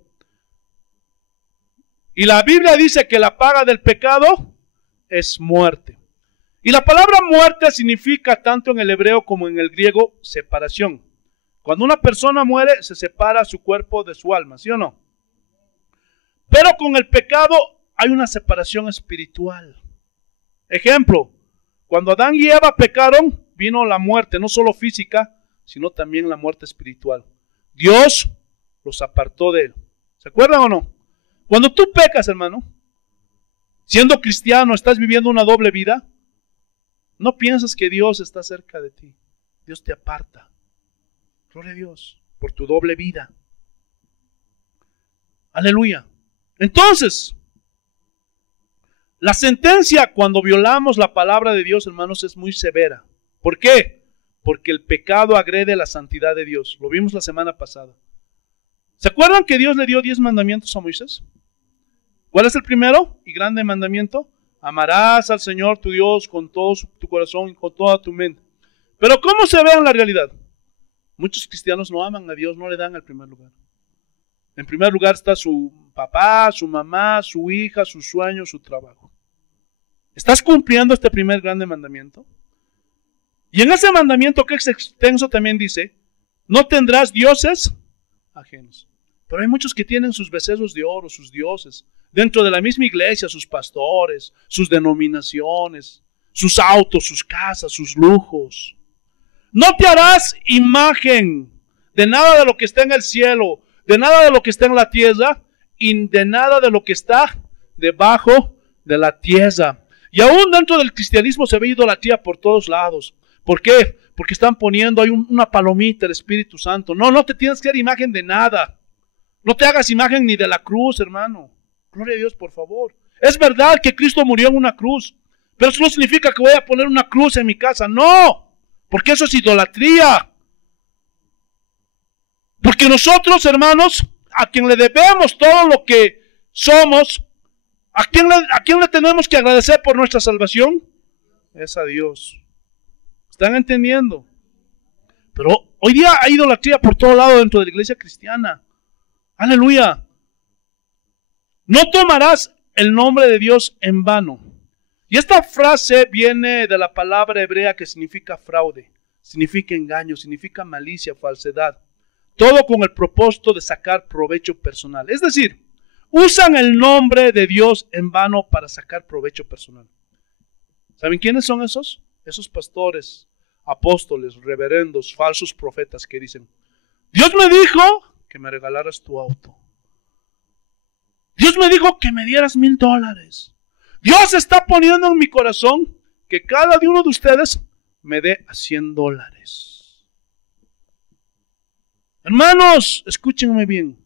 Y la Biblia dice que la paga del pecado es muerte. Y la palabra muerte significa tanto en el hebreo como en el griego separación. Cuando una persona muere, se separa su cuerpo de su alma, ¿sí o no? Pero con el pecado hay una separación espiritual. Ejemplo, cuando Adán y Eva pecaron, vino la muerte, no solo física, sino también la muerte espiritual. Dios los apartó de él. ¿Se acuerdan o no? Cuando tú pecas, hermano, siendo cristiano, estás viviendo una doble vida, no piensas que Dios está cerca de ti. Dios te aparta. Gloria a Dios por tu doble vida. Aleluya. Entonces, la sentencia cuando violamos la palabra de Dios, hermanos, es muy severa. ¿Por qué? Porque el pecado agrede la santidad de Dios. Lo vimos la semana pasada. ¿Se acuerdan que Dios le dio 10 mandamientos a Moisés? ¿Cuál es el primero y grande mandamiento? Amarás al Señor tu Dios con todo tu corazón y con toda tu mente. Pero ¿cómo se ve en la realidad? Muchos cristianos no aman a Dios, no le dan el primer lugar. En primer lugar está su papá, su mamá, su hija, sus sueños, su trabajo. ¿Estás cumpliendo este primer grande mandamiento? Y en ese mandamiento que es extenso también dice, no tendrás dioses ajenos. Pero hay muchos que tienen sus becerros de oro, sus dioses, dentro de la misma iglesia, sus pastores, sus denominaciones, sus autos, sus casas, sus lujos. No te harás imagen de nada de lo que está en el cielo, de nada de lo que está en la tierra y de nada de lo que está debajo de la tierra. Y aún dentro del cristianismo se ve idolatría por todos lados. ¿Por qué? Porque están poniendo ahí una palomita del Espíritu Santo. No te tienes que dar imagen de nada. No te hagas imagen ni de la cruz, hermano. Gloria a Dios, por favor. Es verdad que Cristo murió en una cruz, pero eso no significa que voy a poner una cruz en mi casa. No, porque eso es idolatría. Porque nosotros, hermanos, a quien le debemos todo lo que somos, ¿a quién le tenemos que agradecer por nuestra salvación? Es a Dios. ¿Están entendiendo? Pero hoy día hay idolatría por todo lado dentro de la iglesia cristiana. Aleluya. No tomarás el nombre de Dios en vano. Y esta frase viene de la palabra hebrea que significa fraude, significa engaño, significa malicia, falsedad. Todo con el propósito de sacar provecho personal. Es decir, usan el nombre de Dios en vano para sacar provecho personal. ¿Saben quiénes son esos? Esos pastores, apóstoles, reverendos, falsos profetas que dicen, Dios me dijo que me regalaras tu auto. Dios me dijo que me dieras $1,000. Dios está poniendo en mi corazón que cada uno de ustedes me dé a $100. Hermanos, escúchenme bien.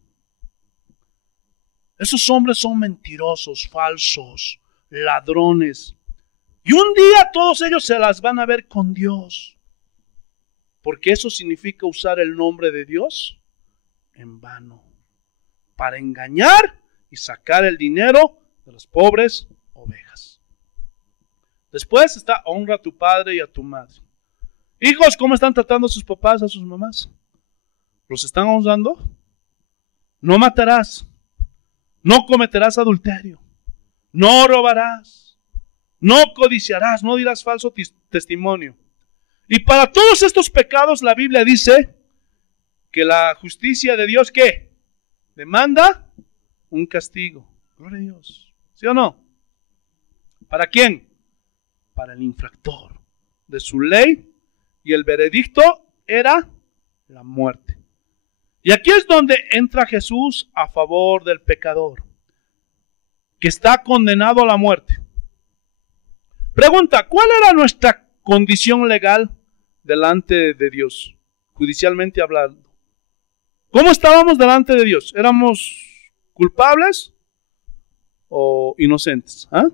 Esos hombres son mentirosos, falsos, ladrones. Y un día todos ellos se las van a ver con Dios. Porque eso significa usar el nombre de Dios en vano. Para engañar y sacar el dinero de las pobres ovejas. Después está honra a tu padre y a tu madre. Hijos, ¿cómo están tratando a sus papás, a sus mamás? ¿Los están honrando? No matarás. No cometerás adulterio. No robarás. No codiciarás. No dirás falso testimonio. Y para todos estos pecados la Biblia dice que la justicia de Dios, ¿qué? Demanda un castigo. Gloria a Dios. ¿Sí o no? ¿Para quién? Para el infractor de su ley. Y el veredicto era la muerte. Y aquí es donde entra Jesús a favor del pecador, que está condenado a la muerte. Pregunta, ¿cuál era nuestra condición legal delante de Dios, judicialmente hablando? ¿Cómo estábamos delante de Dios? ¿Éramos culpables o inocentes? ¿Ah?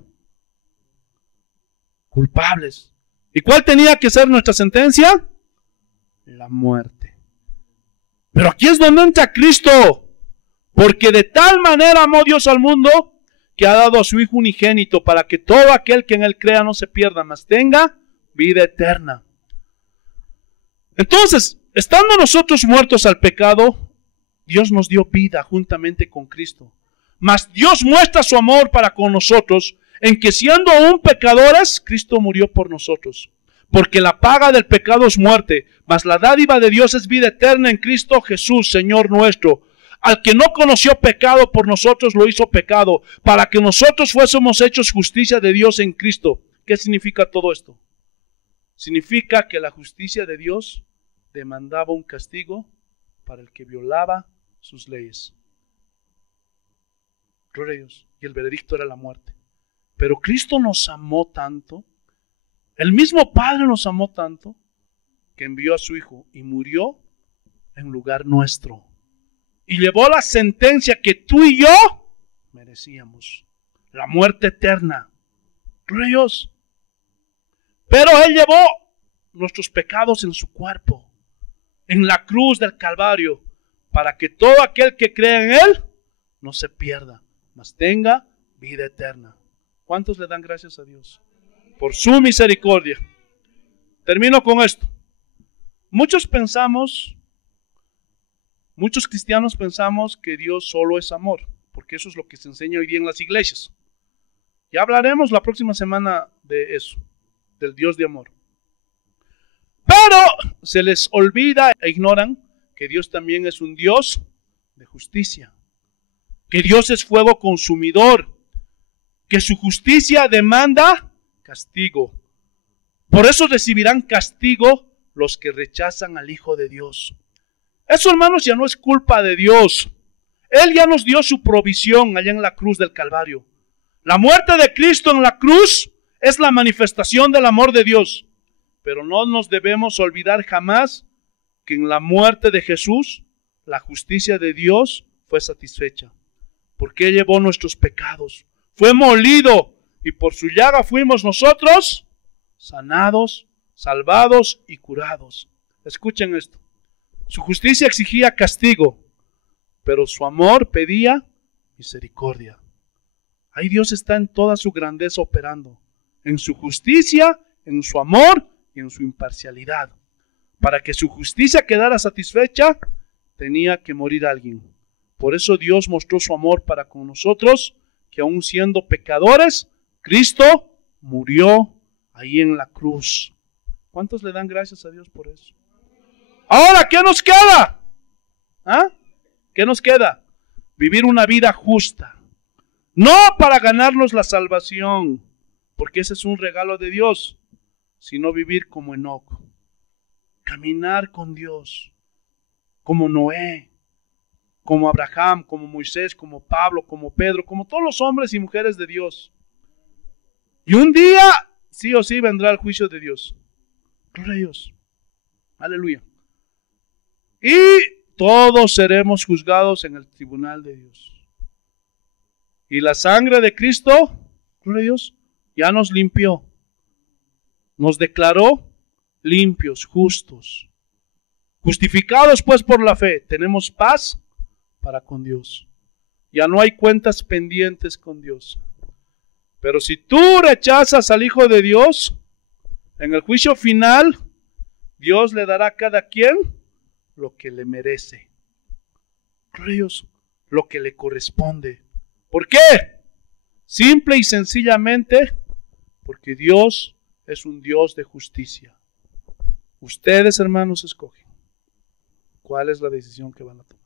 Culpables. ¿Y cuál tenía que ser nuestra sentencia? La muerte. Pero aquí es donde entra Cristo, porque de tal manera amó Dios al mundo que ha dado a su Hijo unigénito para que todo aquel que en él crea no se pierda, mas tenga vida eterna. Entonces, estando nosotros muertos al pecado, Dios nos dio vida juntamente con Cristo. Mas Dios muestra su amor para con nosotros en que siendo aún pecadores, Cristo murió por nosotros. Porque la paga del pecado es muerte, mas la dádiva de Dios es vida eterna en Cristo Jesús, Señor nuestro. Al que no conoció pecado, por nosotros lo hizo pecado, para que nosotros fuésemos hechos justicia de Dios en Cristo. ¿Qué significa todo esto? Significa que la justicia de Dios demandaba un castigo para el que violaba sus leyes. Gloria a Dios. Y el veredicto era la muerte. Pero Cristo nos amó tanto, el mismo Padre nos amó tanto, que envió a su Hijo y murió en lugar nuestro. Y llevó la sentencia que tú y yo merecíamos. La muerte eterna. Gloria a Dios. Pero Él llevó nuestros pecados en su cuerpo, en la cruz del Calvario, para que todo aquel que crea en Él no se pierda, mas tenga vida eterna. ¿Cuántos le dan gracias a Dios por su misericordia? Termino con esto. Muchos cristianos pensamos que Dios solo es amor, porque eso es lo que se enseña hoy día en las iglesias. Ya hablaremos la próxima semana de eso, del Dios de amor. Pero se les olvida e ignoran que Dios también es un Dios de justicia, que Dios es fuego consumidor, que su justicia demanda castigo. Por eso recibirán castigo los que rechazan al Hijo de Dios. Eso, hermanos, ya no es culpa de Dios. Él ya nos dio su provisión allá en la cruz del Calvario. La muerte de Cristo en la cruz es la manifestación del amor de Dios. Pero no nos debemos olvidar jamás que en la muerte de Jesús, la justicia de Dios fue satisfecha. Porque Él llevó nuestros pecados. Fue molido y por su llaga fuimos nosotros sanados, salvados y curados. Escuchen esto. Su justicia exigía castigo, pero su amor pedía misericordia. Ahí Dios está en toda su grandeza operando, en su justicia, en su amor y en su imparcialidad. Para que su justicia quedara satisfecha, tenía que morir alguien. Por eso Dios mostró su amor para con nosotros, que aun siendo pecadores, Cristo murió ahí en la cruz. ¿Cuántos le dan gracias a Dios por eso? Ahora, ¿qué nos queda? ¿Ah? ¿Qué nos queda? Vivir una vida justa. No para ganarnos la salvación, porque ese es un regalo de Dios, sino vivir como Enoc. Caminar con Dios, como Noé, como Abraham, como Moisés, como Pablo, como Pedro, como todos los hombres y mujeres de Dios. Y un día, sí o sí, vendrá el juicio de Dios. Gloria a Dios. Aleluya. Y todos seremos juzgados en el tribunal de Dios. Y la sangre de Cristo, gloria a Dios, ya nos limpió. Nos declaró limpios, justos. Justificados pues por la fe, tenemos paz para con Dios. Ya no hay cuentas pendientes con Dios. Pero si tú rechazas al Hijo de Dios, en el juicio final, Dios le dará a cada quien lo que le merece. Gloria a Dios, lo que le corresponde. ¿Por qué? Simple y sencillamente, porque Dios es un Dios de justicia. Ustedes, hermanos, escogen cuál es la decisión que van a tomar.